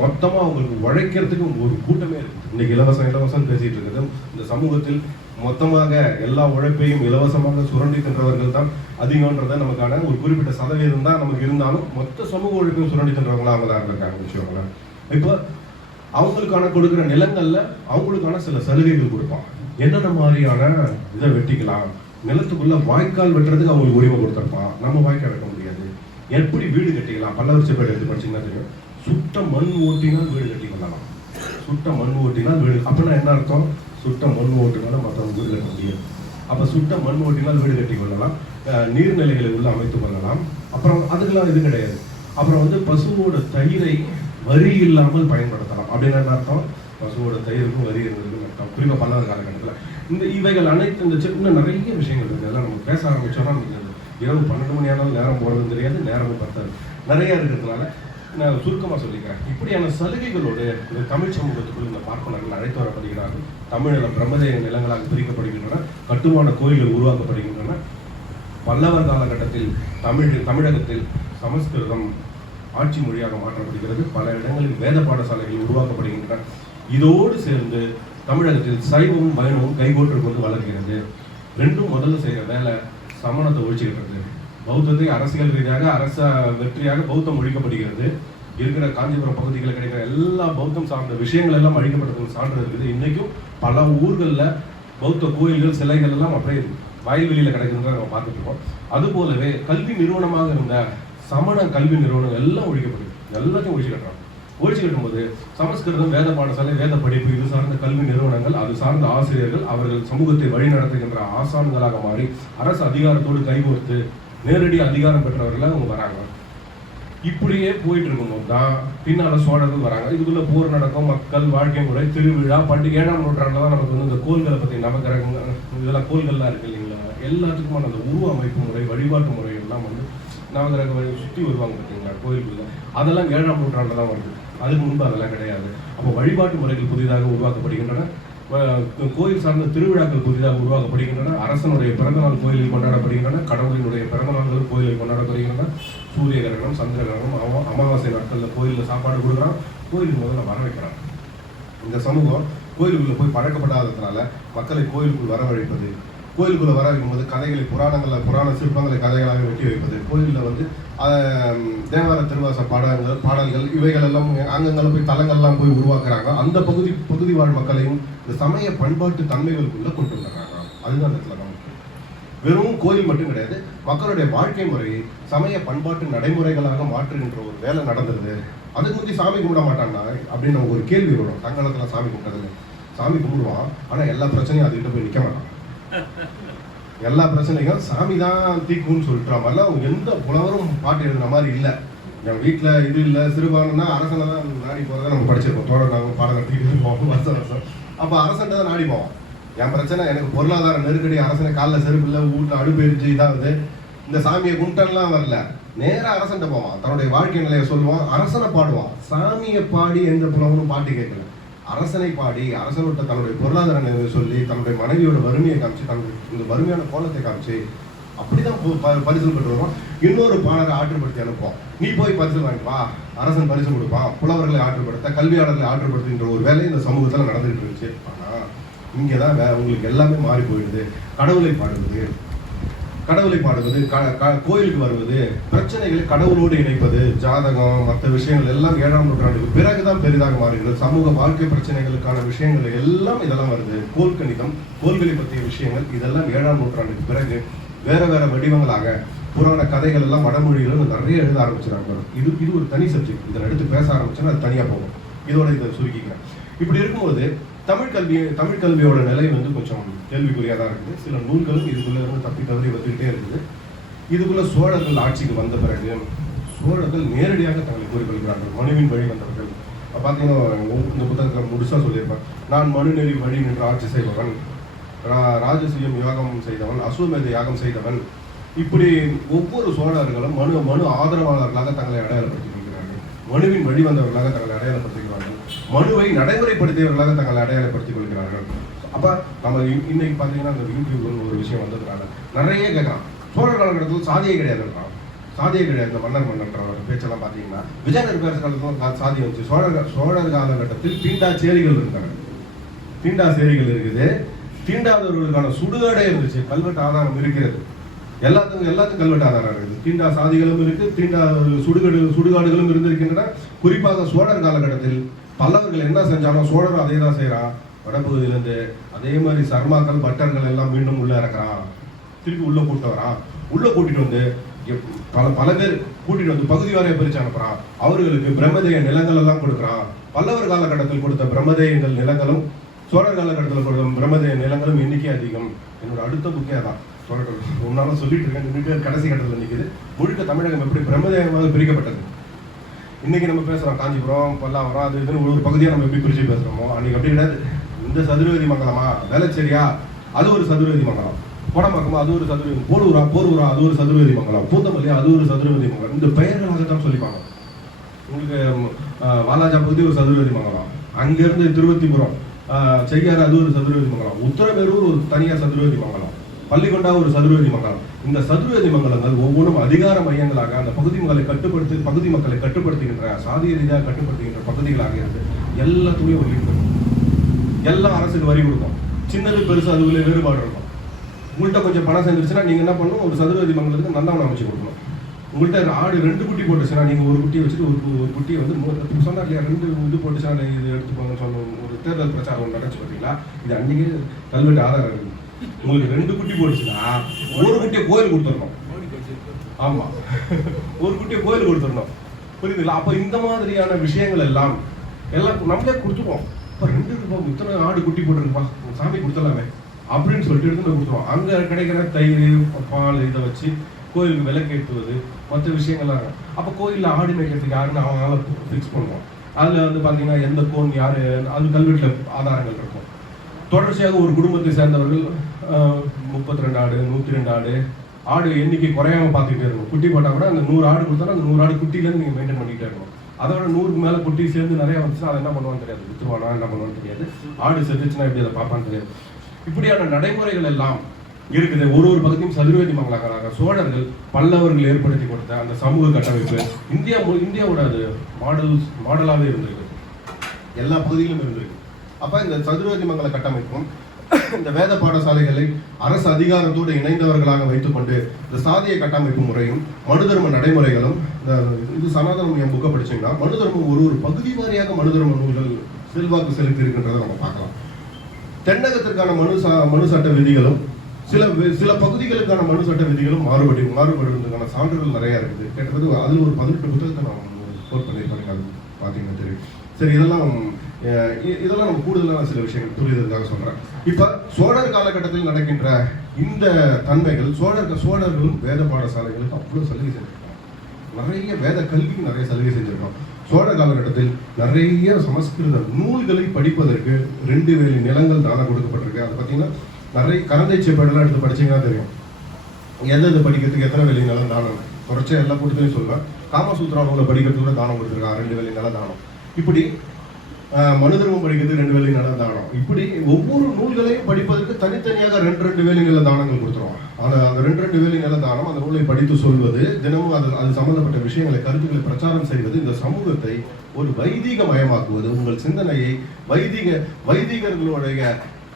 மொத்தமா அவங்களுக்கு உழைக்கிறதுக்கு ஒரு கூட்டமே இருக்கு. இன்னைக்கு இலவசம் பேசிட்டு இருக்கிறது இந்த சமூகத்தில் மொத்தமாக எல்லா உழைப்பையும் இலவசமாக சுரண்டி தின்றவர்கள் தான் அதிகம்ன்றத நமக்கான ஒரு குறிப்பிட்ட சதவீதம் தான் நமக்கு இருந்தாலும் மொத்த சமூக உழைப்பையும் சுரண்டி தின்றவங்களா அவங்க தான் இருக்காங்க விஷயங்கள. இப்போ அவங்களுக்கான கொடுக்குற நிலங்கள்ல அவங்களுக்கான சில சலுகைகள் கொடுப்பாங்க. என்னென்ன மாதிரியான இதை வெட்டிக்கலாம், நிலத்துக்குள்ள வாய்க்கால் வெட்டுறதுக்கு அவங்களுக்கு உரிமை கொடுத்துருப்பான். நம்ம வாய்க்கால் வெட்ட முடியாது. எப்படி வீடு கட்டிக்கலாம், பல்லவர் செப்பேடு எடுத்து படிச்சீங்கன்னா தெரியும். சுட்ட மண் ஓட்டினால் வீடு கட்டி கொள்ளலாம். சுட்ட மண் ஓட்டினால் வீடு, அப்படின்னா என்ன அர்த்தம், சுட்ட மண் ஓட்டினாலும் மற்றவங்க வீடு கட்ட முடியும். அப்ப சுட்ட மண் ஓட்டினால் வீடு கட்டி கொள்ளலாம், நீர்நிலைகளை உள்ள அமைத்துக் கொள்ளலாம். அப்புறம் அதுக்கெல்லாம் இது கிடையாது. அப்புறம் வந்து பசுவோட தயிரை வரி இல்லாமல் பயன்படுத்தலாம். அப்படின்னு என்ன அர்த்தம், பசுவோட தயிருக்கும் வரி இருந்ததுன்னு அர்த்தம். குறிப்பாக பல்லவர் காலகட்டத்தில் இந்த இவைகள் அனைத்து இந்த இன்னும் நிறைய விஷயங்கள் இருக்குது. அதெல்லாம் நம்ம பேச ஆரம்பிச்சோம்னா நமக்கு இரவு 12 மணி ஆனாலும் நேரம் போகிறதும் தெரியாது, நேரமும் பத்தாது. நிறைய இருக்கிறதுனால நான் சுருக்கமாக சொல்லிக்கிறேன். இப்படியான சலுகைகளோடு இந்த தமிழ் சமூகத்துக்குள் இந்த பார்ப்பனர்கள் அழைத்து வரப்படுகிறார்கள். தமிழில் பிரம்மதேய நிலங்களாக பிரிக்கப்படுகின்றன, கட்டுமான கோயில்கள் உருவாக்கப்படுகின்றன. பல்லவர் காலகட்டத்தில் தமிழகத்தில் சமஸ்கிருதம் ஆட்சி மொழியாக மாற்றப்படுகிறது. பல இடங்களில் வேத பாடசாலைகள் உருவாக்கப்படுகின்றன. இதோடு சேர்ந்து தமிழகத்தில் சைவமும் வைணவமும் கைகோற்று கொண்டு வளர்கிறது. ரெண்டும் முதல்ல செய்கிற வேலை சமணத்தை ஒழிச்சுக்கிட்டது. பௌத்தத்தை அரசியல் ரீதியாக வெற்றியாக பௌத்தம் ஒழிக்கப்படுகிறது. இருக்கிற காஞ்சிபுரம் பகுதிகளில் கிடைக்கிற எல்லா பௌத்தம் சார்ந்த விஷயங்கள் எல்லாம் அழிக்கப்பட்டதுக்கு சான்று இருக்குது. இன்னைக்கும் பல ஊர்களில் பௌத்த கோயில்கள் சிலைகள் எல்லாம் அப்படியே வயல்வெளியில் கிடைக்குதுன்றத நம்ம பார்த்துட்டு இருக்கோம். அது போலவே கல்வி நிறுவனமாக இருந்த சமண கல்வி நிறுவனங்கள் எல்லாம் ஒழிக்கப்படுது. எல்லாத்தையும் ஒழிச்சு கட்டுறாங்க. ஒழிச்சு கட்டும்போது சமஸ்கிருதம், வேத பாடசாலை, வேத படிப்பு, இது சார்ந்த கல்வி நிறுவனங்கள், அது சார்ந்த ஆசிரியர்கள் அவர்கள் சமூகத்தை வழி நடத்துகின்ற ஆசான்களாக மாறி அரசு அதிகாரத்தோடு கைகோர்த்து நேரடி அதிகாரம் பெற்றவர்கள் அவங்க வராங்க. இப்படியே போயிட்டு இருக்கும்போது தான் பின்னால சோழர்கள் வராங்க. இதுக்குள்ள போர் நடக்கும், மக்கள் வாழ்க்கை முறை, திருவிழா, பண்டிகை. 7ஆம் நூற்றாண்டுல தான் நமக்கு வந்து இந்த கோள்களை பத்தி நவகிரகங்கள் இதெல்லாம் கோள்கள்லாம் இருக்கு இல்லைங்களா, எல்லாத்துக்குமான அந்த உருவ அமைப்பு முறை, வழிபாட்டு முறை எல்லாம் வந்து நவகிரக சுற்றி வருவாங்க பார்த்தீங்களா கோயிலுக்குள்ள, அதெல்லாம் 7ஆம் நூற்றாண்டுல தான் வருது. அதுக்கு முன்பு அதெல்லாம் கிடையாது. அப்போ வழிபாட்டு முறைகள் புதிதாக உருவாக்கப்படுகின்றன, கோயில் சார்ந்த திருவிழாக்கள் புதிதாக உருவாக்கப்படுகின்றன, அரசனுடைய பிறந்தநாள் கோயிலில் கொண்டாடப்படுகின்றன, கடவுளினுடைய பிறந்த நாள்கள் கோயிலில் கொண்டாடப்படுகின்றன, சூரிய கிரகணம், சந்திர கிரகணம், அமாவாசை நாட்களில் கோயிலில் சாப்பாடு கொடுக்குறான், கோயிலுக்கு முதல்ல வர வைக்கிறான். இந்த சமூகம் கோயிலுக்குள்ள போய் பழக்கப்படாததுனால மக்களை கோயிலுக்குள் வரவழைப்பது, கோயிலுக்குள்ள வர வைக்கும்போது கதைகளை புராண சிற்பங்களை கதைகளாக வெட்டி வைப்பது, கோயிலில் வந்து தேவார திருவாச பாடல்கள் இவைகள் எல்லாம் அங்கங்கெல்லாம் போய் தலங்கள்லாம் போய் உருவாக்குறாங்க. அந்த பகுதி வாழ் மக்களையும் இந்த சமய பண்பாட்டு தன்மைகளுக்குள்ள கொண்டு வந்துடுறாங்க. அதுதான் அந்த இடத்துல நமக்கு வெறும் கோயில் மட்டும் கிடையாது, மக்களுடைய வாழ்க்கை முறையை சமய பண்பாட்டு நடைமுறைகளாக மாற்றுகின்ற ஒரு வேலை நடந்தது. அதுக்கு முந்தி சாமி கும்பிட மாட்டான்னா அப்படின்னு நமக்கு ஒரு கேள்வி வரும். தங்கலத்துல சாமி கும்பிட்டதில்லை, சாமி கும்பிடுவான், ஆனா எல்லா பிரச்சனையும் அதுகிட்ட போய் நிற்க மாட்டான். எல்லா பிரச்சனையும் சாமி தான் தீக்குன்னு சொல்லிட்டு மாதிரிலாம் அவங்க எந்த புலவரும் பாட்டு எழுதுன மாதிரி இல்லை. என் வீட்டில் இது இல்லை, சிறுபான்மைனா அரசனை தான் நாடி போகிறத நம்ம படிச்சிருக்கோம். தோழர் நாங்கள் பாடம் கட்டிக்கிட்டு இருப்போம் வருஷம். அப்போ அரசன்ட்டு தான் நாடி போவோம். என் பிரச்சனை எனக்கு பொருளாதார நெருக்கடி, அரசனை காலில் செருப்பு இல்லை, வீட்டில் அடுப்பெரிச்சு இதாவது இந்த சாமியை கும்பிட்டெல்லாம் வரல, நேராக அரசன்ட்ட போவான், தன்னுடைய வாழ்க்கை நிலையை சொல்லுவான், அரசனை பாடுவான். சாமியை பாடி எந்த புலவரும் பாட்டு கேட்கல, அரசனை பாடி அரசனோட தன்னுடைய பொருளாதார நிலையை சொல்லி தன்னுடைய மனைவியோட வறுமையை காமிச்சு தன்னுடைய இந்த வறுமையான கோலத்தை காமிச்சு அப்படிதான் பரிசல் பெற்று வருவான். இன்னொரு பாடரை ஆற்றுப்படுத்தி அனுப்புவோம், நீ போய் பரிசல் வாங்கிட்டு வா, அரசன் பரிசு கொடுப்பான். புலவர்களை ஆற்றுப்படுத்த, கல்வியாளர்களை ஆற்றுப்படுத்துகின்ற ஒரு வேலை இந்த சமூகத்தில் நடந்துகிட்டு இருந்துச்சு. ஆனா இங்கதான் உங்களுக்கு எல்லாமே மாறி போயிடுது. கடவுளை பாடுவது, கோயிலுக்கு வருவது, பிரச்சனைகளை கடவுளோடு இணைப்பது, ஜாதகம், மற்ற விஷயங்கள் எல்லாம் 7ஆம் நூற்றாண்டுக்கு பிறகுதான் பெரிதாக மாறுகிறது. சமூக வாழ்க்கை பிரச்சனைகளுக்கான விஷயங்கள் எல்லாம் இதெல்லாம் வருது. கோள்கணிதம், கோள்களை பற்றிய விஷயங்கள் இதெல்லாம் 7ஆம் நூற்றாண்டுக்கு பிறகு வேற வடிவங்களாக புராண கதைகள் எல்லாம் வடமொழிகளும் நிறைய எழுத ஆரம்பிச்சிருக்காங்க. இது ஒரு தனி சப்ஜெக்ட். இதை எடுத்து பேச ஆரம்பிச்சோன்னா அது தனியாக போகும். இதோட இதை சுருக்கிக்கிறேன். இப்படி இருக்கும்போது தமிழ் கல்வியோட நிலை வந்து கொஞ்சம் கேள்விக்குறியாக தான் இருக்குது. சில நூல்களும் இதுக்குள்ள இருந்து தப்பி தவறி வந்துகிட்டே இருக்குது. இதுக்குள்ள சோழர்கள் ஆட்சிக்கு வந்த பிறகு சோழர்கள் நேரடியாக தங்களை கூறிக்கொள்கிறார்கள், மனுவின் வழி வந்தவர்கள். பார்த்தீங்கன்னா இந்த புத்தகத்தில் முழுசா சொல்லியிருப்பேன், நான் மனுநெறி வழி நின்று ஆட்சி செய்பவன், ராஜசூயம் யாகம் செய்தவன், அசுவமேத யாகம் செய்தவன். இப்படி ஒவ்வொரு சோழர்களும் மனு ஆதரவாளர்களாக தங்களை அடையாளப்படுத்திக் கொள்கிறார்கள், மனுவின் வழி வந்தவர்களாக தங்களை அடையாளப்படுத்துகிறார்கள், மனுவை நடைமுறைப்படுத்தியவர்களாக தங்களை அடையாளப்படுத்திக் கொள்கிறார்கள். அப்ப நம்ம இன்னைக்கு பார்த்தீங்கன்னா அந்த யூடியூப்னு ஒரு விஷயம் வந்ததுனால நிறைய கேட்கலாம், சோழர் காலகட்டத்தில் சாதியே கிடையாதுன்றான். சாதியே கிடையாது. இந்த மன்னன்ற பேச்செல்லாம் பார்த்தீங்கன்னா விஜயநகர் பேச காலத்துல சாதி வந்துச்சு. சோழர் காலகட்டத்தில் தீண்டா சேரிகள் இருக்காங்க, தீண்டா சேரிகள் இருக்குது, தீண்டாதவர்களுக்கான சுடுகாடே இருந்துச்சு, கல்வெட்டு ஆதாரம் இருக்கிறது, எல்லாத்துக்கும் கல்வெட்டு ஆதாரம் இருக்குது. தீண்டா சாதிகளும் இருக்கு, தீண்டா சுடுகாடுகளும் இருந்திருக்கின்றன. குறிப்பாக சோழர் காலகட்டத்தில் பல்லவர்கள் என்ன செஞ்சாலும் சோழர் அதே தான் செய்யறான். வடபகுதியிலிருந்து அதே மாதிரி சர்மாக்கள், பட்டர்கள் எல்லாம் மீண்டும் உள்ள இறக்குறான், திருப்பி உள்ள கூட்டு வரான். உள்ள கூட்டிட்டு வந்து பல பேர் கூட்டிட்டு வந்து பகுதி வாரியை பிரிச்சு அனுப்புறான். அவர்களுக்கு பிரம்மதேய நிலங்கள் எல்லாம் கொடுக்குறான். பல்லவர் காலகட்டத்தில் கொடுத்த பிரம்மதேயங்கள் நிலங்களும் சோழர் காலகட்டத்தில் கொடுத்த பிரம்மதேய நிலங்களும் எண்ணிக்கை அதிகம். என்னோட அடுத்த புக்கே தான் சோழர்கள் ஒன்னாலும் சொல்லிட்டு இருக்கேன், கடைசி கட்டத்தில் நிற்குது. முழுக்க தமிழகம் எப்படி பிரம்மதேயமாக பிரிக்கப்பட்டது. இன்னைக்கு நம்ம பேசுறோம் காஞ்சிபுரம், பல்லாவரம், அது இதுன்னு ஒரு பகுதியாக நம்ம எப்படி பிரிச்சு பேசுறோமோ அன்னைக்கு அப்படி கிடையாது. இந்த சதுரவேதி மங்கலமா, வேளச்சேரியா, அது ஒரு சதுரவேதி மங்கலம், கோடம்பாக்கமா அது ஒரு சதுரவேதி, போரூரா அது ஒரு சதுரவேதி மங்கலம், பூந்தமல்லியா அது ஒரு சதுரவேதி மங்கலம். இந்த பெயர்களாகத்தான் சொல்லிப்பாங்க. உங்களுக்கு வாலாஜா பகுதி ஒரு சதுரவேதி மங்கலம், அங்கிருந்து திருவத்திபுரம், செய்யாறு அது ஒரு சதுரவேதி மங்கலம், உத்தரமேரூர் ஒரு தனியார் சதுரவேதி மங்கலம், பள்ளிக்கொண்டா ஒரு சதுரவேதி மங்கலம். இந்த சதுரவேதி மங்கலங்கள் ஒவ்வொன்றும் அதிகார மையங்களாக அந்த பகுதி மக்களை கட்டுப்படுத்துகின்ற, சாதிய ரீதியாக கட்டுப்படுத்துகின்ற பகுதிகளாக இருந்து எல்லாத்துலேயும் ஒரு ஈடுபடும். எல்லாம் அரசுக்கு வரி கொடுக்கும், சின்னது பெருசு அதுக்குள்ளே வேறுபாடு இருக்கும். உங்கள்கிட்ட கொஞ்சம் பணம் சேர்ந்துருச்சுன்னா நீங்கள் என்ன பண்ணணும், ஒரு சதுரவேதி மங்கலத்துக்கு நந்தவனம் அமைச்சு கொடுக்கணும். உங்கள்கிட்ட ஆடு 2 குட்டி போட்டுச்சுன்னா நீங்கள் ஒரு குட்டியை வச்சுட்டு ஒரு குட்டியை வந்து சொன்னா இல்லையா, 2 இது போட்டுச்சுன்னா இது எடுத்துக்கோங்க சொன்ன ஒரு தேர்தல் பிரச்சாரம் நடந்துச்சு பார்த்தீங்களா. இது அன்றைக்கே கல்வெட்டு ஆதாரம் இருக்குது. உங்களுக்கு 2 குட்டி போட்டுச்சுன்னா ஒரு குட்டியை கோயில் கொடுத்துடணும். ஆமா, ஒரு குட்டியை கோயில் கொடுத்துடணும். புரியுதுங்களா? அப்போ இந்த மாதிரியான விஷயங்கள் எல்லாம் நம்மளே கொடுத்துருவோம். இப்போ 2 ரூபாய் இத்தனை ஆடு குட்டி போட்டுருக்குப்பா, சாமி கொடுத்துடலாமே அப்படின்னு சொல்லிட்டு எடுத்து கொடுத்துருவோம். அங்கே கிடைக்கிற தயிர், பால் இதை வச்சு கோயிலுக்கு விளக்கேற்றுவது, மற்ற விஷயங்கள்லாம். அப்போ கோயிலில் ஆடு மேய்க்கிறதுக்கு யாருன்னு அவங்களால ஃபிக்ஸ் பண்ணுவோம். அதில் வந்து பார்த்தீங்கன்னா எந்த கோன் யார், அது கல்வெட்டில் ஆதாரங்கள் இருக்கும். தொடர்ச்சியாக ஒரு குடும்பத்தை சேர்ந்தவர்கள் 32 ஆடு, 102 ஆடு, ஆடு எண்ணிக்கை குறையாம பார்த்துக்கிட்டே இருக்கும். குட்டி போட்டால் கூட அந்த 100 ஆடு கொடுத்தா அந்த 100 ஆடு குட்டிலேருந்து நீங்கள் மெயின்டைன் பண்ணிக்கிட்டே இருக்கணும். அதோட 100க்கு மேலே குட்டி சேர்ந்து நிறைய வந்துச்சுன்னா அதை என்ன பண்ணுவான்னு தெரியாது, வித்துருவானா என்ன பண்ணுவான்னு தெரியாது, ஆடு செத்துச்சுன்னா எப்படி அதை பார்ப்பான்னு தெரியாது. இப்படியான நடைமுறைகள் எல்லாம் இருக்குது. ஒரு பகுதியும் சதுர்வேதி மங்களாக சோழர்கள் பல்லவர்கள் ஏற்படுத்தி கொடுத்த அந்த சமூக கட்டமைப்பு இந்தியாவோட அது மாடலாகவே இருந்திருக்கு, எல்லா பகுதியிலும் இருந்திருக்கு. அப்ப இந்த சதுர்வேதி மங்கல கட்டமைப்பும் இந்த வேத பாடசாலைகளை அரசு அதிகாரத்தோடு இணைந்தவர்களாக வைத்துக்கொண்டு இந்த சாதிய கட்டமைப்பு முறையும் மனு தர்ம நடைமுறைகளும், இது சனாதனம் என் புக்கை படிச்சீங்கன்னா மனு தர்மம் ஒரு பகுதி வாரியாக மனு தர்ம நூல்கள் செல்வாக்கு செலுத்தி இருக்கின்றதை நம்ம பார்க்கலாம். தென்னகத்திற்கான மனு சட்ட விதிகளும் சில பகுதிகளுக்கான மனு சட்ட விதிகளும் மாறுபடுவதற்கான சான்றுகள் நிறைய இருக்குது. கிட்டத்தட்ட அதில் ஒரு 18 புத்தகத்தை நான் கோட் பண்ணியிருப்பாங்க, அது பார்த்தீங்கன்னா தெரியும். சரி, இதெல்லாம் நம்ம கூடுதலான சில விஷயங்கள் புரியுறதுக்காக சொல்றேன். இப்ப சோழர் காலகட்டத்தில் நடக்கின்ற இந்த தன்மைகள் சோழர்களும் வேத பாடசாலைகளுக்கு அவ்வளவு சலுகை செஞ்சிருக்கோம். நிறைய வேத கல்விக்கு நிறைய சலுகை செஞ்சிருக்கோம். சோழ காலகட்டத்தில் நிறைய சமஸ்கிருத நூல்களை படிப்பதற்கு 2 வேலி நிலங்கள் தானம் கொடுக்கப்பட்டிருக்கு. அதை பார்த்தீங்கன்னா நிறைய கரந்தை செப்பேடெல்லாம் எடுத்து படிச்சீங்கன்னா தெரியும் எது படிக்கிறதுக்கு எத்தனை வேலி நிலம் தானம். குறைச்ச எல்லா கூட்டத்திலையும் சொல்லலாம். காமசூத்ரா நூலை படிக்கிறதுக்கு கூட தானம் கொடுத்துருக்காங்க, 2 வேலி நில தானம். இப்படி மனு தர்மம் படிக்கிறது 2 வேலி நில தானம். இப்படி ஒவ்வொரு நூல்களையும் படிப்பதற்கு தனித்தனியாக 2 வேலி நில தானங்கள் கொடுத்துருவோம். ஆனால் அந்த 2 வேலி நில தானம், அந்த நூலை படித்து சொல்வது, தினமும் அது சம்பந்தப்பட்ட விஷயங்களை கருத்துக்களை பிரச்சாரம் செய்வது, இந்த சமூகத்தை ஒரு வைதிக மயமாக்குவது, உங்கள் சிந்தனையை வைதிகர்களுடைய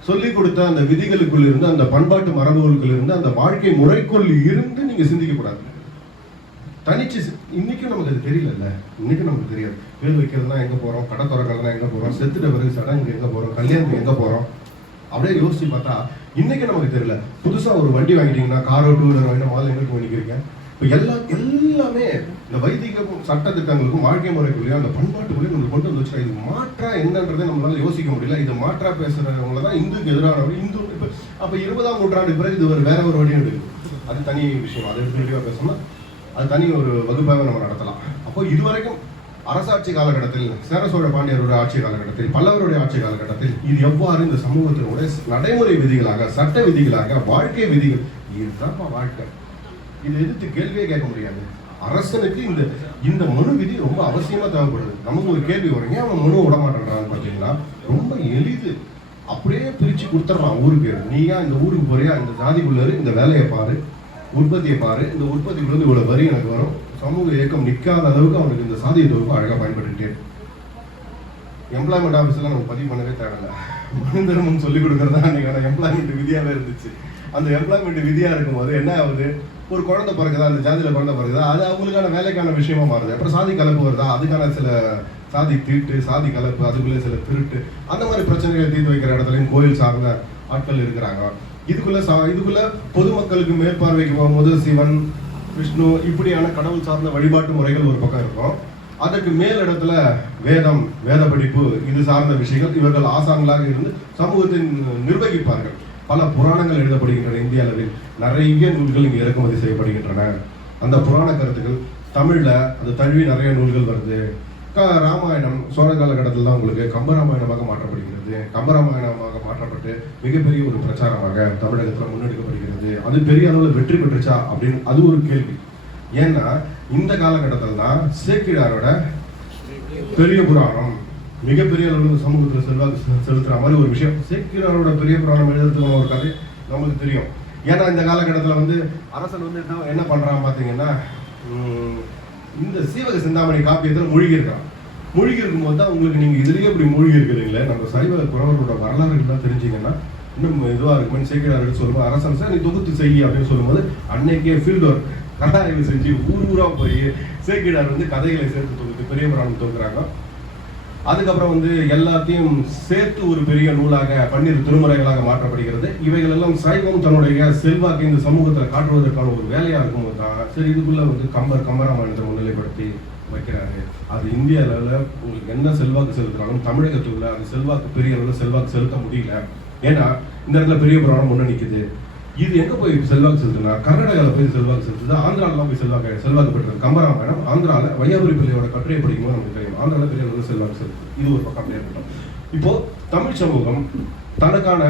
சொல்லிக் கொடுத்த அந்த விதிகளுக்குள் இருந்து, அந்த பண்பாட்டு மரபுகளுக்குள் இருந்து, அந்த வாழ்க்கை முறைக்குள் இருந்து நீங்க சிந்திக்க கூடாது. தனிச்சு இன்னைக்கும் நமக்கு அது தெரியல. இன்னைக்கும் நமக்கு தெரியாது. வேல் வைக்கிறதுனா எங்க போறோம், கடை திறக்கிறதுனா எங்க போறோம், செத்துட்ட பிறகு சடங்கு எங்க போறோம், கல்யாணத்துக்கு எங்க போறோம், அப்படியே யோசிச்சு பார்த்தா இன்னைக்கு நமக்கு தெரியல. புதுசா ஒரு வண்டி வாங்கிட்டீங்கன்னா, காரோ 2 வீலர் வாங்கினா முதல்ல எங்க போய் நிற்கிறீங்க. இப்போ எல்லாமே இந்த வைதிக சட்ட திட்டங்களுக்கும் வாழ்க்கை முறைக்குள்ளேயும் அந்த பண்பாட்டுக்குள்ளேயும் நம்ம கொண்டு வந்து வச்சுட்டா, இது மாற்றா என்னன்றதை நம்மளால யோசிக்க முடியல. இது மாற்றா பேசுறவங்க தான் இந்துக்கு எதிரானவங்க. இந்து இப்போ அப்போ 20ஆம் நூற்றாண்டு பிறகு இது வேற ஒரு வழியும் இருக்கு. அது தனி விஷயம், அதை தெளிவாக பேசணும். அது தனி ஒரு வகுப்பாக நம்ம நடத்தலாம். அப்போ இதுவரைக்கும் அரசாட்சி காலகட்டத்தில், சேர சோழ பாண்டியருடைய ஆட்சி காலகட்டத்தில், பல்லவருடைய ஆட்சி காலகட்டத்தில் இது எவ்வாறு இந்த சமூகத்தினுடைய நடைமுறை விதிகளாக, சட்ட விதிகளாக, வாழ்க்கை விதிகள், இதுதான் வாழ்க்கை. இது எதிர்த்து கேள்வியே கேட்க முடியாது. அரசனுக்கு இந்த மனு விதி ரொம்ப அவசியமா தேவைப்படுது. நமக்கு ஒரு கேள்வி வரும், ஏன் அவன் மனு விட மாட்டேன்றான்னு பார்த்தீங்கன்னா, ரொம்ப எளிது. அப்படியே பிரிச்சு கொடுத்துடலாம் ஊருக்கு. நீயா இந்த ஊருக்கு போறியா, இந்த ஜாதிக்குள்ள இந்த வேலையை பாரு, உற்பத்தியை பாரு, இந்த உற்பத்திக்குள்ள இவ்வளவு வரி எனக்கு வரும். சமூக இயக்கம் நிற்காத அளவுக்கு அவனுக்கு இந்த சாதிய தொகுப்பு அழகா பயன்படுத்திட்டே. எம்ப்ளாய்மெண்ட் ஆஃபீஸ்ல நம்ம பதிவு பண்ணவே தேவையில்ல. மனு தர்மம் சொல்லிக் கொடுக்கறதா அன்னைக்கான எம்ப்ளாய்மெண்ட் விதியாவே இருந்துச்சு. அந்த எம்ப்ளாய்மெண்ட் விதியா இருக்கும்போது என்ன ஆகுது, ஒரு குழந்தை பிறகுதா, அந்த ஜாதியில குழந்தை பிறகுதா, அது அவங்களுக்கான வேலைக்கான விஷயமா மாறுது. அப்புறம் சாதி கலப்பு வருதா, அதுக்கான சில சாதி தீட்டு, சாதி கலப்பு, அதுக்குள்ளே சில திருட்டு, அந்த மாதிரி பிரச்சனைகளை தீர்த்து வைக்கிற இடத்துலையும் கோயில் சார்ந்த ஆட்கள் இருக்கிறாங்க. இதுக்குள்ள பொதுமக்களுக்கு மேற்பார்வைக்கு போகும்போது சிவன், விஷ்ணு, இப்படியான கடவுள் சார்ந்த வழிபாட்டு முறைகள் ஒரு பக்கம் இருக்கும். அதற்கு மேல் இடத்துல வேதம், வேத படிப்பு, இது சார்ந்த விஷயங்கள், இவர்கள் ஆசான்களாக இருந்து சமூகத்தை நிர்வகிப்பார்கள். பல புராணங்கள் எழுதப்படுகின்றன. இந்திய அளவில் நிறைய நூல்கள் இங்கே இறக்குமதி செய்யப்படுகின்றன. அந்த புராண கருத்துக்கள் தமிழ்ல அது தழுவி நிறைய நூல்கள் வருது. ராமாயணம் சோழ காலகட்டத்தில் தான் உங்களுக்கு கம்பராமாயணமாக மாற்றப்படுகிறது. கம்பராமாயணமாக மாற்றப்பட்டு மிகப்பெரிய ஒரு பிரச்சாரமாக தமிழகத்தில் முன்னெடுக்கப்படுகிறது. அது பெரிய அளவில் வெற்றி பெற்றுச்சா அப்படின்னு அது ஒரு கேள்வி. ஏன்னா இந்த காலகட்டத்தில் தான் சேக்கிழாரோட பெரிய புராணம் மிகப்பெரிய அளவில் சமூகத்தில் செலுத்துற மாதிரி ஒரு விஷயம். சேக்கிழாரோட பெரிய புராணம் எழுதுறதுக்கான ஒரு கதை நமக்கு தெரியும். ஏன்னா இந்த காலகட்டத்தில் அரசன் என்ன பண்றான் பார்த்தீங்கன்னா, இந்த சீவக சிந்தாமணி காப்பியத்தில் மூழ்கி இருக்கான். மூழ்கி இருக்கும்போது தான் உங்களுக்கு நீங்க இதுலயே இப்படி மூழ்கி இருக்கிறீங்களே, நம்ம சைவ குறவர்களோட வரலாறுகள்லாம் தெரிஞ்சிங்கன்னா இன்னும் இதுவாக இருக்குன்னு சேக்கிழார் சொல்லும்போது, அரசன் சார் நீ தொகுத்து செய்ய அப்படின்னு சொல்லும்போது அன்னைக்கே ஃபீல்டு ஒர்க் கதாய்வு செஞ்சு ஊரா போய் சேக்கிழார் கதைகளை சேர்த்து தொகுத்து பெரிய புராணம் தொகுக்கிறாங்க. அதுக்கப்புறம் எல்லாத்தையும் சேர்த்து ஒரு பெரிய நூலாக 12 திருமுறைகளாக மாற்றப்படுகிறது. இவைகள் எல்லாம் சைவம் தன்னுடைய செல்வாக்கு இந்த சமூகத்தில் காட்டுவதற்கான ஒரு வேலையா இருக்கும்போது தான் சரி இதுக்குள்ள கம்பராமாயணத்தை முன்னிலைப்படுத்தி வைக்கிறாரு. அது இந்திய அளவில் உங்களுக்கு என்ன செல்வாக்கு செலுத்தினாலும் தமிழகத்துக்குள்ள அது செல்வாக்கு பெரிய அளவில் செல்வாக்கு செலுத்த முடியல. ஏன்னா இந்த இடத்துல பெரிய புராணம் முன்ன நிற்குது. இது எங்க போய் செல்வாக்கு செலுத்துனா கர்நாடகாவில் போய் செல்வாக்கு செலுத்துது, ஆந்திராலாம் போய் செல்வாக்கு பெற்றது. கம்பராமாயணம் ஆந்திராவில் வையாபுரி பிள்ளையோட கட்டுரை படிக்கும்போது நமக்கு தெரியும் ஆந்திராவில் பெரிய அளவில் செல்வாக்கு செலுத்துது. இது ஒரு பக்கம் ஏற்பட்டோம். இப்போ தமிழ் சமூகம் தனக்கான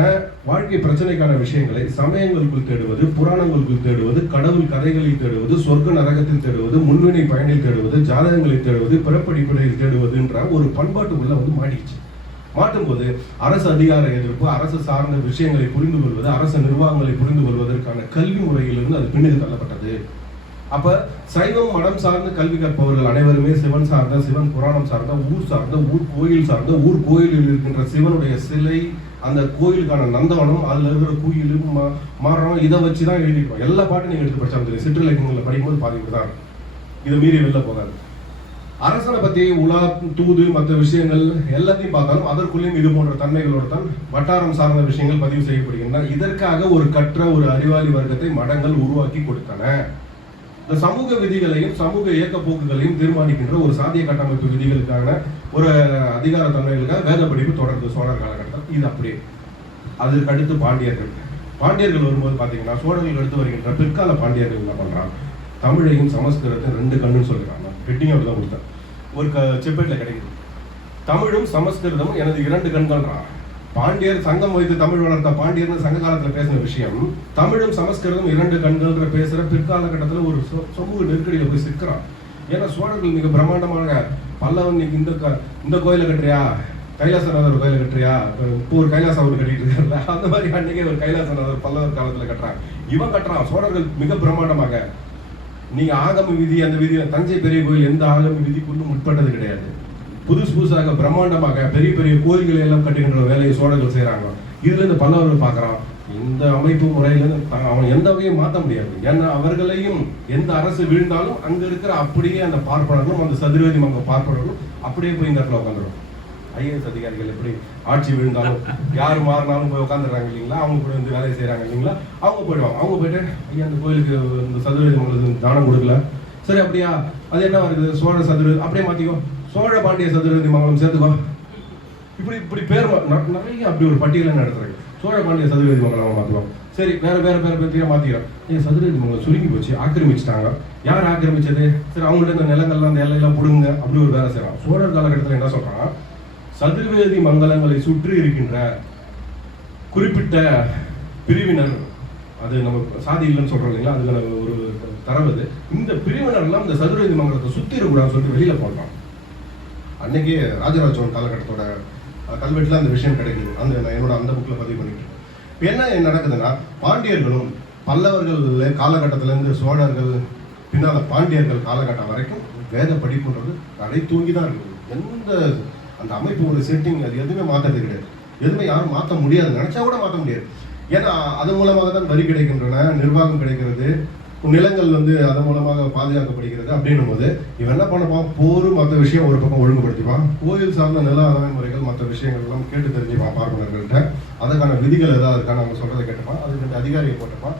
வாழ்க்கை பிரச்சனைக்கான விஷயங்களை சமயங்களுக்குள் தேடுவது, புராணங்களுக்குள் தேடுவது, கடவுள் கதைகளை தேடுவது, சொர்க்க நரகத்தில் தேடுவது, முன்வினை பயனில் தேடுவது, ஜாதகங்களை தேடுவது, பிறப்படிப்படையில் தேடுவதுன்ற ஒரு பண்பாட்டுக்குள்ள வந்து மாட்டிடுச்சு. மாட்டும்போது அரசு அதிகார எதிர்ப்பு, அரசு சார்ந்த விஷயங்களை புரிந்து கொள்வது, அரசு நிர்வாகங்களை புரிந்து கொள்வதற்கான கல்வி முறையிலிருந்து அது பின்னுக்கு தள்ளப்பட்டது. அப்ப சைவம் மடம் சார்ந்த கல்வி கற்பவர்கள் அனைவருமே சிவன் சார்ந்த, சிவன் புராணம் சார்ந்த, ஊர் சார்ந்த, ஊர் கோயில் சார்ந்த, ஊர் கோயிலில் இருக்கின்ற சிவனுடைய சிலை, அந்த கோயிலுக்கான நந்தவனம், அதுல இருக்கிற கோயிலும் மரம், இதை வச்சுதான் எழுதிருக்கோம். எல்லா பாட்டும் நீங்க எடுத்து படிச்சா தெரியும். சிற்றிலக்கியங்களை படிக்கும்போது பாதிப்பு தான் இதை மீறி வெளில போகாது. அரசனை பத்தி உலா தூது மற்ற விஷயங்கள் எல்லாத்தையும் பார்த்தாலும் அதற்குள்ளேயும் இது போன்ற தன்மைகளோட தான் வட்டாரம் சார்ந்த விஷயங்கள் பதிவு செய்யப்படுகின்றன. இதற்காக ஒரு கற்ற ஒரு அறிவாளி வர்க்கத்தை மடங்கள் உருவாக்கி கொடுத்தன. இந்த சமூக விதிகளையும் சமூக இயக்க போக்குகளையும் தீர்மானிக்கின்ற ஒரு சாதிய கட்டமைப்பு விதிகளுக்கான ஒரு அதிகார தன்மைகளுக்காக வேத படிப்பு தொடர்ந்து சோழர் காலகட்டத்தில். இது அப்படியே அதற்கு அடுத்து பாண்டியர்கள் வரும்போது பாத்தீங்கன்னா சோழர்கள் அடுத்து வருகின்ற பிற்கால பாண்டியர்கள் என்ன பண்றாங்க, தமிழையும் சமஸ்கிருதத்தையும் ரெண்டு கண்ணுன்னு சொல்லிடுறாங்க. ஹெட்டிங் அப்படிதான் கொடுத்தேன். ஒரு செப்பேட்ல கிடைக்குது. தமிழும் சமஸ்கிருதமும் எனது இரண்டு கண்கள்றான். பாண்டியர் சங்கம் வைத்து தமிழ் வளர்த்த பாண்டியர்னு சங்க காலத்துல பேசின விஷயம் தமிழும் சமஸ்கிருதம் இரண்டு கண்கள் பேசுற பிற்காலகட்டத்துல ஒரு சமூக நெருக்கடியில போய் சிக்கிறான். ஏன்னா சோழர்கள் மிக பிரம்மாண்டமாக பல்லவன் இந்த கோயிலை கட்டுறியா, கைலாசநாதர் கோயிலை கட்டுறியா, இப்போ ஒரு கைலாசம் கட்டிட்டு இருக்காருல்ல, அந்த மாதிரி அன்னைக்கே ஒரு கைலாசநாதர் பல்லவர் காலத்துல கட்டுறான். இவன் கட்டுறான். சோழர்கள் மிக பிரம்மாண்டமாக. நீங்க ஆகம விதி அந்த விதி தஞ்சை பெரிய கோயில் எந்த ஆகம விதிக்குள்ளும் உட்பட்டது கிடையாது. புதுசாக பிரம்மாண்டமாக பெரிய பெரிய கோயில்களை எல்லாம் கட்டுகின்ற வேலையை சோழர்கள் செய்யறாங்க. இதுல இருந்து பல்லவர்கள் பாக்குறான், இந்த அமைப்பு முறையில அவன் எந்த வகையும் மாற்ற முடியாது. ஏன்னா அவர்களையும் எந்த அரசு வீழ்ந்தாலும் அங்க இருக்கிற அப்படியே அந்த பார்ப்பனர்களும் அந்த சதுரவேதி மங்க பார்ப்பனர்களும் அப்படியே போய் இந்த இடத்துல உட்காந்துரும். ஐஏஎஸ் அதிகாரிகள் எப்படி ஆட்சி விழுந்தாலும் யார் மாறினாலும் போய் உட்காந்துடுறாங்க இல்லைங்களா, அவங்க கூட வந்து வேலையை செய்யறாங்க இல்லைங்களா, அவங்க போயிடுவாங்க. அவங்க போயிட்டு ஐயா அந்த கோயிலுக்கு இந்த சதுரவேதி மங்கலத்துக்கு தானம் கொடுக்கல, சரி அப்படியா அது என்ன வருது சோழ சதுரவேதி அப்படியே மாத்திக்கோ, சோழ பாண்டிய சதுரவேதி மங்கலம் சேர்த்துக்கோ, இப்படி பேர் நிறைய அப்படி ஒரு பட்டியலை நடத்துறாங்க. சோழ பாண்டிய சதுரவேதி மங்கலம் மாத்துவோம், சரி வேற பேரையா மாத்திக்கிறோம். சதுரவேதி மங்கலம் சுருங்கி போச்சு, ஆக்கிரமிச்சுட்டாங்க. யார் ஆக்கிரமிச்சது, சரி அவங்கள்ட்ட இந்த நிலங்கள்லாம் அந்த எல்லையெல்லாம் புடுங்க, அப்படி ஒரு வேலை செய்யறான். சோழர் காலகட்டத்தில் என்ன சொல்றான், சதுர்வேதி மங்கலங்களை சுற்றி இருக்கின்ற குறிப்பிட்ட பிரிவினர், அது நம்ம சாதி இல்லைன்னு சொல்றோம் இல்லைங்களா, அதுக்கான ஒரு தரவு. இந்த பிரிவினர் எல்லாம் இந்த சதுர்வேதி மங்கலத்தை சுத்தி இருக்கக்கூடாதுன்னு சொல்லிட்டு வெளியில போடுறான். அன்னைக்கு ராஜராஜ சோழன் காலகட்டத்தோட கல்வெட்டுல அந்த விஷயம் கிடைக்குது. என்னோட அந்த புக்ல பதிவு பண்ணிட்டு இருக்கேன். என்ன நடக்குதுன்னா, பாண்டியர்களும் பல்லவர்கள் காலகட்டத்தில இருந்து சோழர்கள் பின்னால பாண்டியர்கள் காலகட்டம் வரைக்கும் வேத படிப்புன்றது கடை தூங்கி தான் இருக்குது. எந்த அந்த அமைப்பு ஒரு செட்டிங் அது எதுவுமே மாற்றுறது கிடையாது. எதுவுமே யாரும் மாற்ற முடியாது, நினைச்சா கூட மாற்ற முடியாது. ஏன்னா அது மூலமாக தான் வரி கிடைக்கின்றன, நிர்வாகம் கிடைக்கிறது, நிலங்கள் வந்து அதன் மூலமாக பாதுகாக்கப்படுகிறது. அப்படின்னும் போது இவன் என்ன பண்ணப்பான், போர் மற்ற விஷயம் ஒரு பக்கம் ஒழுங்குபடுத்திப்பான், கோயில் சார்ந்த நில ஆதாய முறைகள் மற்ற விஷயங்கள் எல்லாம் கேட்டு தெரிஞ்சுப்பான் பார்ப்பனர்கள்ட்ட. அதுக்கான விதிகள் ஏதாவது இருக்கான்னு அவங்க சொல்றதை கேட்டுப்பான், அதுக்கு அதிகாரியை போட்டுப்பான்.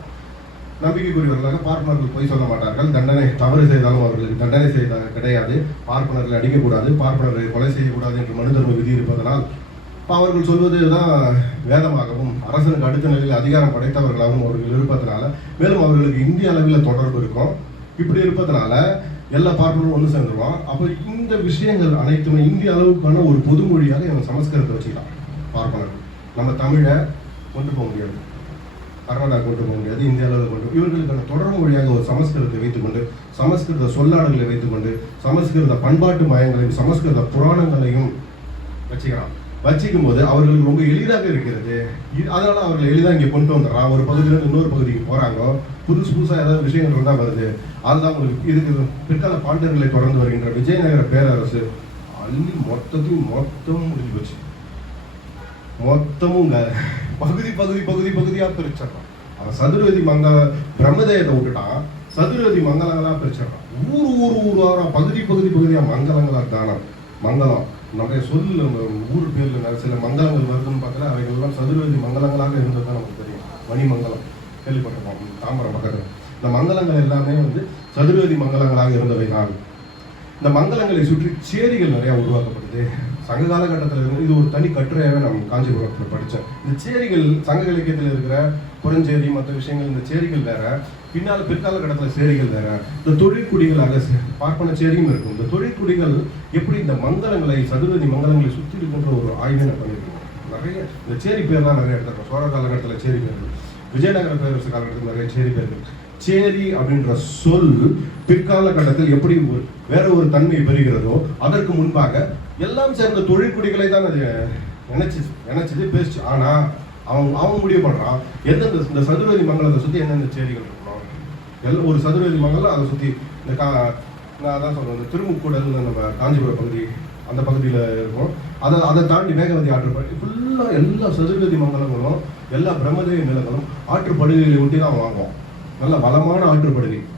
நம்பிக்கைக்குரியவர்களாக பார்ப்பனர்கள் பொய் சொல்ல மாட்டார்கள். தண்டனை தவறு செய்தாலும் அவர்களுக்கு தண்டனை செய்த கிடையாது. பார்ப்பனர்களை அடிக்கக்கூடாது, பார்ப்பனர்களை கொலை செய்யக்கூடாது என்று மனு தர்ம விதி இருப்பதனால் அவர்கள் சொல்வதுதான் வேதமாகவும் அரசனுக்கு அடுத்த நிலையில் அதிகாரம் படைத்தவர்களாகவும் அவர்கள் இருப்பதனால, மேலும் அவர்களுக்கு இந்திய அளவில் தொடர்பு இருக்கும். இப்படி இருப்பதனால எல்லா பார்ப்பனரும் ஒன்று சேர்ந்துருவான். அப்போ இந்த விஷயங்கள் அனைத்துமே இந்திய அளவுக்கான ஒரு பொதுமொழியாக இவங்க சமஸ்கிருதத்தை வச்சுக்கலாம். பார்ப்பனர்கள் நம்ம தமிழை கொண்டு போக முடியாது, கர்நாடகா கொண்டு போக முடியாது, இந்திய அளவில் கொண்டு இவர்களுக்கான தொடர் மொழியாக ஒரு சமஸ்கிருதத்தை வைத்துக்கொண்டு, சமஸ்கிருத சொல்லாடல்களை வைத்துக்கொண்டு, சமஸ்கிருத பண்பாட்டு மயங்களையும் சமஸ்கிருத புராணங்களையும் வச்சிக்கும் போது அவர்களுக்கு ரொம்ப எளிதாக இருக்கிறது. அதனால அவர்கள் எளிதாக இங்கே கொண்டு வந்துடுறான். ஒரு பகுதியிலிருந்து இன்னொரு பகுதிக்கு போறாங்க, புதுசாக ஏதாவது விஷயங்கள் தான் வருது. அதுதான் உங்களுக்கு இதுக்கு பிற்கால பாண்டியர்களை தொடர்ந்து வருகின்ற விஜயநகர பேரரசு அள்ளி மொத்தமும் முடிஞ்சு போச்சு. மொத்தமும் பகுதியா பிரிச்சிடறான். அவன் சதுர்வேதி பிரம்மதேயத்தை விட்டுட்டான், சதுர்வேதி மங்கலங்களா பிரிச்சிடறான். ஊரா பகுதியா மங்கலங்களா தானம் மங்கலம் நிறைய சொல்லு ஊர் பேர்ல சில மங்கலங்கள் வருதுன்னு பார்க்கல, அவைகள்லாம் சதுர்வேதி மங்கலங்களாக இருந்தது தான் நமக்கு தெரியும். மணிமங்கலம் கேள்விப்பட்டிருப்போம், தாம்பரம் பக்கத்தில். இந்த மங்கலங்கள் எல்லாமே வந்து சதுர்வேதி மங்கலங்களாக இருந்தவை தான். இந்த மங்கலங்களை சுற்றி சேரிகள் நிறைய உருவாக்கப்படுது. சங்க காலகட்டத்தில் இருந்து இது ஒரு தனி கட்டுரையாகவே நம்ம காஞ்சிபுரத்தில் படித்தேன். இந்த சேரிகள் சங்க இலக்கியத்தில் இருக்கிற புறஞ்சேரி மற்ற விஷயங்கள், இந்த சேரிகள் வேற, பிற்கால கடத்துல சேரிகள் வேற, இந்த தொழிற்குடிகளாக பார்ப்பன சேரியும் இருக்கும். இந்த தொழிற்குடிகள் எப்படி இந்த மங்கலங்களை, சதுரதி மங்கலங்களை சுற்றி இருக்கின்ற ஒரு ஆய்வை நான் பண்ணியிருக்கோம். நிறைய இந்த சேரி பேர்லாம் நிறைய எடுத்துருக்கோம். சோழ காலகட்டத்தில் சேரி பேர்கள், விஜயநகர பேரரசு காலகட்டத்தில் நிறைய சேரி பேர்கள். சேரி அப்படின்ற சொல் பிற்கால கட்டத்தில் எப்படி வேற ஒரு தன்மை பெறுகிறதோ அதற்கு முன்பாக எல்லாம் சேர்ந்த தொழிற்குடிகளை தான் அது நினைச்சது பேசிச்சு. ஆனா அவன் முடிவு பண்றான் எந்தெந்த இந்த சதுரவேதி மங்கலத்தை சுத்தி எந்தெந்த சேரிகள் இருக்கணும். எல்லாம் ஒரு சதுரவேதி மங்கலம் அதை சுத்தி இந்த நான் அதான் சொல்றேன், இந்த திருமுக்கூடல் நம்ம காஞ்சிபுரம் பகுதி அந்த பகுதியில் இருக்கும். அதை தாண்டி வேகவதி ஆற்றுப்படுகை ஃபுல்லாக எல்லா சதுரவேதி மங்கலங்களும் எல்லா பிரம்மதேவி நிலங்களும் ஆற்றுப்படுகைகளை ஒட்டி தான் வாங்குவோம். நல்ல வளமான ஆற்றுப்படுகை இருக்கு.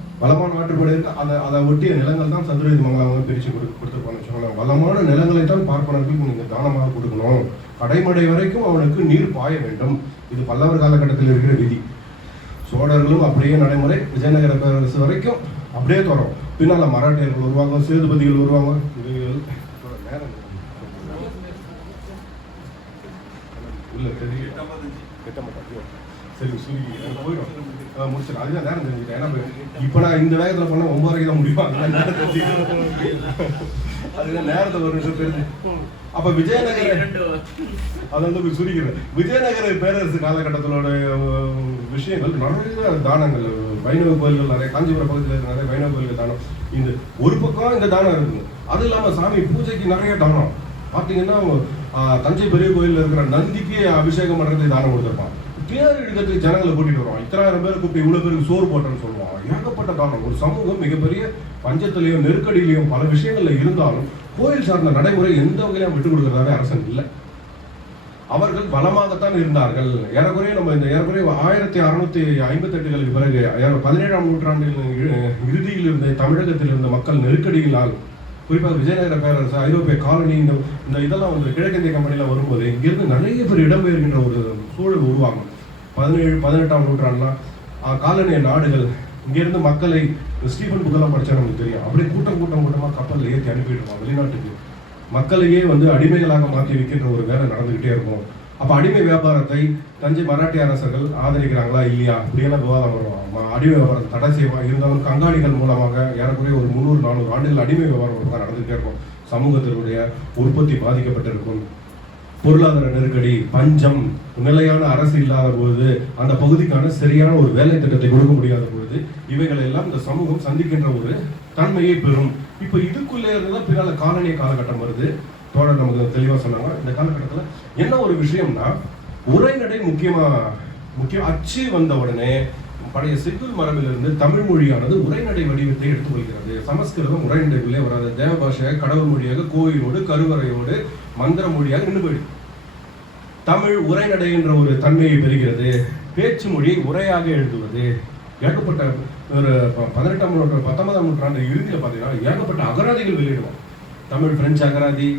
அதை ஒட்டிய நிலங்கள் தான் சதுரவேதி மங்கலம் பிரித்து கொடுத்துருப்பான்னு வச்சுக்கோங்களேன். வளமான நிலங்களை தான் பார்ப்பனர்களுக்கு நீங்கள் தானமாக கொடுக்கணும். கடைமடை வரைக்கும் அவனுக்கு நீர் பாய வேண்டும். இது பல்லவர் காலகட்டத்தில் இருக்கிற விதி. சோழர்களும் அப்படியே நடைமுறை, விஜயநகர பேரரசு வரைக்கும் அப்படியே தரோம். பின்னால் மராட்டியர்கள் வருவாங்க, சேதுபதிகள் வருவாங்க. நேரம் இல்லை பெரிய கெட்ட மாட்டாங்க. சரி சுருக்கி போயிடும் முடிச்சிடும். அதுதான் நேரம் தெரிஞ்சுட்டேன். ஏன்னா இப்போ நான் இந்த வேகத்தில் பண்ணால் 9 வரைக்கும் தான் முடியும். அதுதான் நேரத்தை ஒரு நிமிஷம் தெரிஞ்சு. அப்போ விஜயநகர அதை வந்து சுருக்கிறேன். விஜயநகர பேரரசு காலகட்டத்திலோட விஷயங்கள் நிறைய தானங்கள், வைணவ கோயில்கள் நிறைய, காஞ்சிபுரம் பகுதியில் நிறைய வைணவ கோயில்கள் தானம். இந்த ஒரு பக்கம் இந்த தானம் இருக்குது. அது இல்லாமல் சாமி பூஜைக்கு நிறைய தானம். பார்த்தீங்கன்னா தஞ்சை பெரிய கோயிலில் இருக்கிற நந்திக்கு அபிஷேகம் பண்ணுறதுக்கு தானம் கொடுத்துருப்பான். பேர் எடுக்கிறதுக்கு ஜனங்களை கூட்டிட்டு வருவான். 1000 பேரை கூப்பிட்டு இவ்வளோ பேருக்கு சோறு போட்டேன்னு சொல்லுவான். ஏகப்பட்ட தானம். ஒரு சமூகம் மிகப்பெரிய பஞ்சத்திலையும் நெருக்கடியிலையும் பல விஷயங்கள்ல இருந்தாலும் கோயில் சார்ந்த நடைமுறை எந்த வகையிலும் விட்டுக் கொடுக்கறதாவே அரசன் இல்லை. அவர்கள் பலமாகத்தான் இருந்தார்கள். ஏறக்குறைய நம்ம இந்த ஏறக்குறைய 1658களுக்கு பிறகு 17ஆம் நூற்றாண்டில் இறுதியில் இருந்த தமிழகத்தில் இருந்த மக்கள் நெருக்கடியினால், குறிப்பாக விஜயநகர பேரரசு, ஐரோப்பிய காலனி, இந்த இதெல்லாம் வந்து கிழக்கிந்திய கம்பெனியில் வரும்போது இங்கிருந்து நிறைய பேர் இடம்பெயர்கின்ற ஒரு சூழல் உருவாகும். 18ஆம் நூற்றாண்டுலாம் காலனிய நாடுகள் இங்கிருந்து மக்களை, ஸ்டீபன் புக்கெல்லாம் படித்தா நமக்கு தெரியும், அப்படியே கூட்டமாக கப்பலில் ஏற்றி அனுப்பிடுவான் வெளிநாட்டுக்கு. மக்களையே வந்து அடிமைகளாக மாற்றி வைக்கின்ற ஒரு வேலை நடந்துகிட்டே இருக்கும். அப்போ அடிமை வியாபாரத்தை தஞ்சை மராட்டிய அரசர்கள் ஆதரிக்கிறாங்களா இல்லையா அப்படியெல்லாம் விவாதம் வருவாங்க. அடிமை வியாபாரத்தை தடை செய்வாங்க. இருந்தாலும் கங்காணிகள் மூலமாக ஏறக்குறைய ஒரு 300-400 ஆண்டுகள் அடிமை வியாபாரம் நடந்துகிட்டே இருக்கும். சமூகத்தினுடைய உற்பத்தி பாதிக்கப்பட்டிருக்கும். பொருளாதார நெருக்கடி, பஞ்சம், நிலையான அரசு இல்லாத பொழுது, அந்த பகுதிக்கான சரியான ஒரு வேலை திட்டத்தை கொடுக்க முடியாத பொழுது, இவைகள் எல்லாம் இந்த சமூகம் சந்திக்கின்ற ஒரு தன்மையை பெறும். இப்போ இதுக்குள்ளே இருந்துதான் பின்னால காலனிய காலகட்டம் வருது. தோழர் நமக்கு தெளிவாக சொன்னாங்க. இந்த காலகட்டத்தில் என்ன ஒரு விஷயம்னா, உரைநடை முக்கியம். அச்சு வந்த உடனே பழைய செக்குல் மரபிலிருந்து தமிழ் மொழியானது உரைநடை வடிவத்தை எடுத்துக்கொள்கிறது. சமஸ்கிருதம் உரைநடைகளே வராது. தேவ பாஷையாக, கடவுள் மொழியாக, கோயிலோடு கருவறையோடு மந்திர மொழியாக நின்று போயிடுது. தமிழ் உரைநடை என்ற ஒரு தன்மையை பெறுகிறது. பேச்சு மொழியை உரையாக எழுதுவது. ஏகப்பட்ட ஒரு 18ஆம் நூற்றாண்டு 19ஆம் நூற்றாண்டு இறுதியில் பார்த்தீங்கன்னா ஏகப்பட்ட அகராதிகள் வெளியிடுவோம். தமிழ் பிரெஞ்சு அகராதி,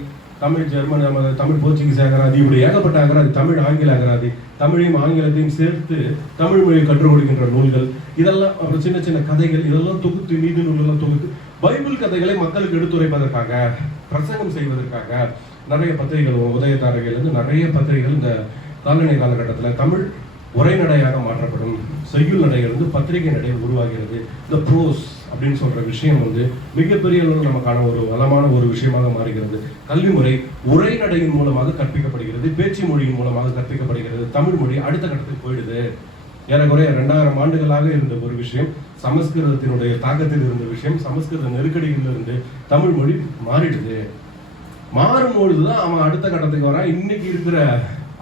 தமிழ் ஜெர்மன், தமிழ் போர்ச்சுகீஸ் அகராதி, இப்படி ஏகப்பட்ட அகராதி, தமிழ் ஆங்கில அகராதி, தமிழையும் ஆங்கிலத்தையும் சேர்த்து தமிழ் மொழியை கற்றுக் கொடுக்கின்ற நூல்கள், இதெல்லாம் அப்புறம் சின்ன சின்ன கதைகள், இதெல்லாம் தொகுத்து, நீதி நூல்கள்லாம் தொகுத்து பைபிள் கதைகளை மக்களுக்கு எடுத்துரைப்பதற்காக, பிரசங்கம் செய்வதற்காக நிறைய பத்திரிகைகள், உதயதாரகையிலிருந்து நிறைய பத்திரிகைகள் இந்த காலனிய காலகட்டத்தில் தமிழ் உரைநடையாக மாற்றப்படும். செய்யுள் நடையிலிருந்து பத்திரிகை நடை உருவாகிறது. இந்த ப்ரோஸ் அப்படின்னு சொல்ற விஷயம் வந்து மிகப்பெரிய அளவில் நமக்கான ஒரு வளமான ஒரு விஷயமாக மாறுகிறது. கல்வி முறை உரைநடையின் மூலமாக கற்பிக்கப்படுகிறது, பேச்சு மொழியின் மூலமாக கற்பிக்கப்படுகிறது. தமிழ் மொழி அடுத்த கட்டத்துக்கு போயிடுது. ஏறக்குறைய 2000 ஆண்டுகளாக இருந்த ஒரு விஷயம், சமஸ்கிருதத்தினுடைய தாக்கத்தில் இருந்த விஷயம், சமஸ்கிருத நெருக்கடியிலிருந்து தமிழ் மொழி மாறிடுது. மாறும்பொழுதுதான் அவன் அடுத்த கட்டத்துக்கு வரான். இன்னைக்கு இருக்கிற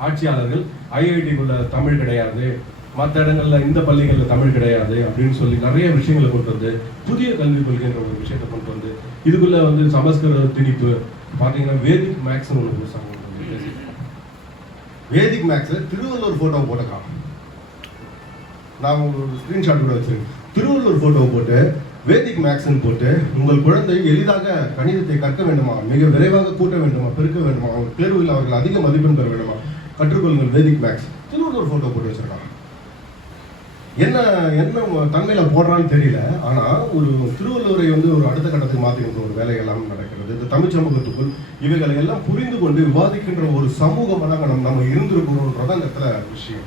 ஆட்சியாளர்கள் ஐஐடிக்குள்ள தமிழ் கிடையாது, மற்ற இடங்கள்ல இந்த பள்ளிகளில் தமிழ் கிடையாது அப்படின்னு சொல்லி நிறைய விஷயங்களை கொண்டு வந்து புதிய கல்விக் கொள்கைன்ற ஒரு விஷயத்தை கொண்டு வந்து இதுக்குள்ள வந்து சமஸ்கிருத திணிப்பு பார்த்தீங்கன்னா வேதிக் மேக்ஸ்னு ஒன்று புதுசாக வேதிக் மேக்ஸ்ல திருவள்ளுவர் போட்டோவை போட்டுக்கலாம். நான் ஒரு ஸ்கிரீன்ஷாட் கூட வச்சிருக்கேன். திருவள்ளுவர் போட்டோவை போட்டு வேதிக் மேக்ஸ்ன்னு போட்டு, உங்கள் குழந்தை எளிதாக கணிதத்தை கற்க வேண்டுமா, மிக விரைவாக கூட்ட வேண்டுமா, பெருக்க வேண்டுமா, அவங்க தேர்வில் அவர்கள் அதிக மதிப்பெண் பெற வேண்டுமா, கற்றுக்கொள்ளுங்கள் வேதிக் மேக்ஸ். திருவள்ளுவர் போட்டோ போட்டு வச்சிருக்காங்க. என்ன தன்மையில போடுறான்னு தெரியல. ஆனா ஒரு திருவள்ளுவரை வந்து ஒரு அடுத்த கட்டத்துக்கு மாற்றிக்கின்ற ஒரு வேலையெல்லாம் நடக்கிறது. இந்த தமிழ் சமூகத்துக்குள் இவைகளை எல்லாம் புரிந்து கொண்டு விவாதிக்கின்ற ஒரு சமூகமாக நம்ம இருந்திருக்கிறோம்ன்றதான் இந்த இடத்துல விஷயம்.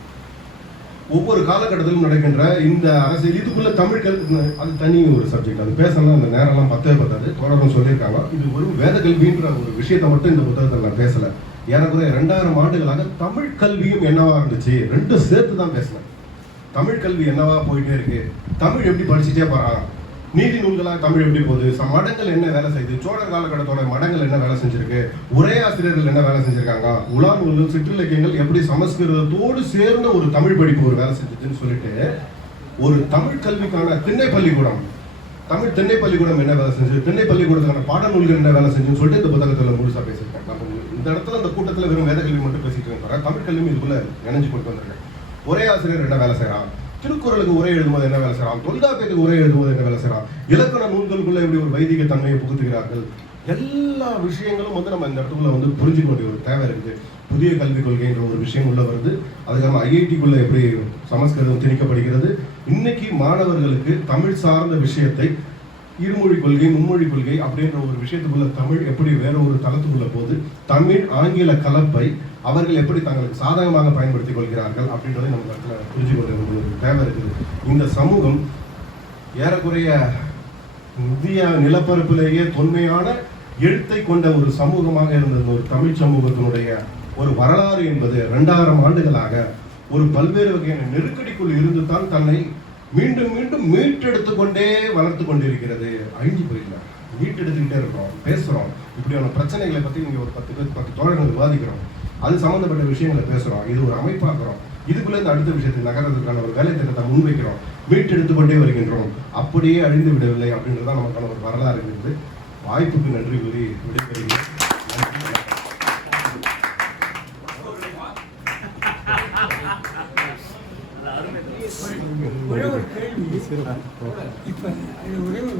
ஒவ்வொரு காலகட்டத்திலும் நடக்கின்ற இந்த அரசியல் இதுக்குள்ள தமிழ் கல்வி அது தனி ஒரு சப்ஜெக்ட். அது பேசலாம் அந்த நேரம்லாம் பத்தவே பத்தாது. தொடர்ந்து சொல்லியிருக்காங்க. இது ஒரு வேத கல்வின்ற ஒரு விஷயத்தை மட்டும் இந்த புத்தகத்தில் நான் பேசல. ஏறக்குறைய 2000 ஆண்டுகளாக தமிழ் கல்வியும் என்னவா இருந்துச்சு, ரெண்டும் சேர்த்து தான் பேசினேன். தமிழ் கல்வி என்னவா போயிட்டே இருக்கு, தமிழ் எப்படி படிச்சுட்டே போறான், நீதி நூல்களாக தமிழ் எப்படி போகுது, மடங்கள் என்ன வேலை செய்யுது, சோழர் காலகட்டத்தோட மடங்கள் என்ன வேலை செஞ்சிருக்கு, உரையாசிரியர்கள் என்ன வேலை செஞ்சிருக்காங்க, உலா நூல்கள் சிற்றிலக்கியங்கள் எப்படி சமஸ்கிருதத்தோடு சேர்ந்த ஒரு தமிழ் படிப்பு ஒரு வேலை செஞ்சுச்சுன்னு சொல்லிட்டு ஒரு தமிழ் கல்விக்கான திண்ணை பள்ளிக்கூடம், தமிழ் திண்ணை பள்ளிக்கூடம் என்ன வேலை செஞ்சு, திண்ணை பள்ளிக்கூடத்துக்கான பாடநூல்கள் என்ன வேலை செஞ்சுன்னு சொல்லிட்டு இந்த புத்தகத்தில் முழுசா பேசியிருக்கேன். நம்ம இந்த இடத்துல அந்த கூட்டத்தில் வெறும் வேத கல்வி மட்டும் பேசிட்டு இருக்கேன். தமிழ் கல்வி இதுக்குள்ள இணைஞ்சு கொண்டு வந்திருக்கேன். ஒரே ஆசிரியர் என்ன வேலை செய்யறான், திருக்குறளுக்கு உரை எழுதும்போது என்ன வேலை செய்யறான், தொல்காப்பியத்துக்கு உரை எழுதும்போது என்ன வேலை செய்யறான், இலக்கண நூல்களுக்குள்ள எப்படி ஒரு வைதிக தன்மையை புகுத்துகிறார்கள், எல்லா விஷயங்களும் நம்ம இந்த இடத்துக்குள்ள புரிஞ்சுக்க வேண்டிய ஒரு தேவை இருக்குது. புதிய கல்விக் கொள்கைன்ற ஒரு விஷயம் உள்ள வருது. அதுக்காக ஐஐடிக்குள்ள எப்படி சமஸ்கிருதம் திணிக்கப்படுகிறது, இன்னைக்கு மாணவர்களுக்கு தமிழ் சார்ந்த விஷயத்தை இருமொழி கொள்கை மும்மொழி கொள்கை அப்படின்ற ஒரு விஷயத்துக்குள்ள தமிழ் எப்படி வேற ஒரு தளத்துக்குள்ள போது தமிழ் ஆங்கில கலப்பை அவர்கள் எப்படி தங்களுக்கு சாதகமாக பயன்படுத்திக் கொள்கிறார்கள் அப்படின்றதை நம்ம இடத்துல புரிஞ்சு கொள்ள தேவை இருக்குது. இந்த சமூகம் ஏறக்குறைய இந்திய நிலப்பரப்பிலேயே தொன்மையான எழுத்தை கொண்ட ஒரு சமூகமாக இருந்தது. ஒரு தமிழ் சமூகத்தினுடைய ஒரு வரலாறு என்பது 2000 ஆண்டுகளாக ஒரு பல்வேறு வகையான நெருக்கடிக்குள் இருந்து தான் தன்னை மீண்டும் மீண்டும் மீட்டெடுத்து கொண்டே வளர்த்து கொண்டிருக்கிறது. அழிஞ்சு போயிடல, மீட்டெடுத்துக்கிட்டே இருக்கிறோம், பேசுறோம். இப்படியான பிரச்சனைகளை பத்தி நீங்க ஒரு 10 தோழர்கள் விவாதிக்கிறோம், அது சம்பந்தப்பட்ட விஷயங்களை பேசுறோம், இது ஒரு அமைப்பாக்குறோம், இதுக்குள்ள இந்த அடுத்த விஷயத்தை நகரத்துக்கான ஒரு வேலை திட்டத்தை முன்வைக்கிறோம், மீட்டெடுத்து கொண்டே வருகின்றோம். அப்படியே அழிந்து விடவில்லை அப்படின்றதான் நமக்கான ஒரு வரலாறு இருக்குது. வாய்ப்புக்கு நன்றி கூறி விடைபெறுகிறேன். ஒரே ஒரு கேள்வி. இப்ப ஒரே ஒரு